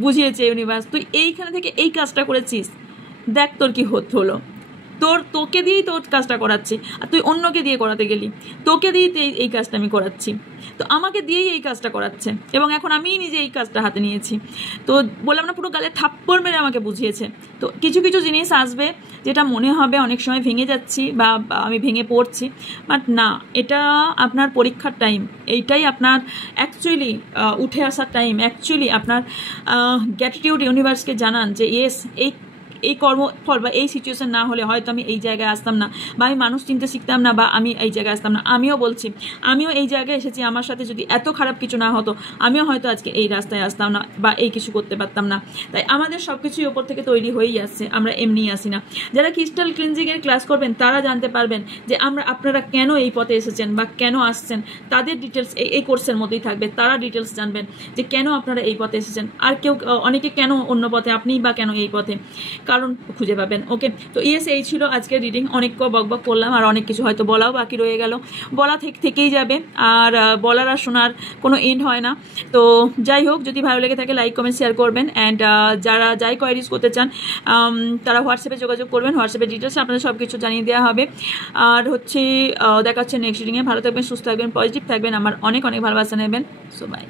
বুঝিয়েছে ইউনিভার্স, তুই এইখানে থেকে এই কাজটা করেছিস, দেখ তোর কি হলো। তোকে দিয়েই তোর কাজটা করাচ্ছি, আর তুই অন্যকে দিয়ে করাতে গেলি, তোকে দিয়েই এই কাজটা আমি করাচ্ছি, তো আমাকে দিয়েই এই কাজটা করাচ্ছে এবং এখন আমিই নিজে এই কাজটা হাতে নিয়েছি। তো বললাম না, পুরো গালে থাপ্পড় মেরে আমাকে বুঝিয়েছে। তো কিছু কিছু জিনিস আসবে যেটা মনে হবে অনেক সময় ভেঙে যাচ্ছি বা আমি ভেঙে পড়ছি, বাট না, এটা আপনার পরীক্ষার টাইম, এইটাই আপনার অ্যাকচুয়ালি উঠে আসার টাইম। অ্যাকচুয়ালি আপনার গ্র্যাটিটিউড ইউনিভার্সকে জানান যে ইয়েস এই কর্মফল বা এই সিচুয়েশন না হলে হয়তো আমি এই জায়গায় আসতাম না, বা আমি মানুষ চিনতে শিখতাম না, বা আমি এই জায়গায় আসতাম না। আমিও বলছি, আমিও এই জায়গায় এসেছি, আমার সাথে যদি এত খারাপ কিছু না হতো আমিও হয়তো আজকে এই রাস্তায় আসতাম না বা এই কিছু করতে পারতাম না। তাই আমাদের সব কিছুই ওপর থেকে তৈরি হয়েই আসছে, আমরা এমনিই আসি না। যারা ক্রিস্টাল ক্লিনজিংয়ের ক্লাস করবেন তারা জানতে পারবেন যে আপনারা কেন এই পথে এসেছেন বা কেন আসছেন। তাদের ডিটেলস এই কোর্সের মধ্যেই থাকবে, তারা ডিটেলস জানবেন যে কেন আপনারা এই পথে এসেছেন। আর কেউ অনেকে কেন অন্য পথে, আপনিই বা কেন এই পথে, কারণ খুঁজে পাবেন। ওকে, তো এই ছিল আজকের রিডিং। অনেক বকবক করলাম, আর অনেক কিছু হয়তো বলাও বাকি রয়ে গেল, বলা থেকেই যাবে, আর বলার আর শোনার কোনো এন্ড হয় না। তো যাই হোক, যদি ভালো লেগে থাকে লাইক কমেন্ট শেয়ার করবেন, অ্যান্ড যাই কোয়ারিজ করতে চান তারা হোয়াটসঅ্যাপে যোগাযোগ করবেন, হোয়াটসঅ্যাপের ডিটেলস আপনাদের সব কিছু জানিয়ে দেওয়া হবে। আর হচ্ছে দেখা হচ্ছে নেক্সট রিডিংয়ে। ভালো থাকবেন, সুস্থ থাকবেন, পজিটিভ থাকবেন, আমার অনেক অনেক ভালোবাসা নেবেন। So by.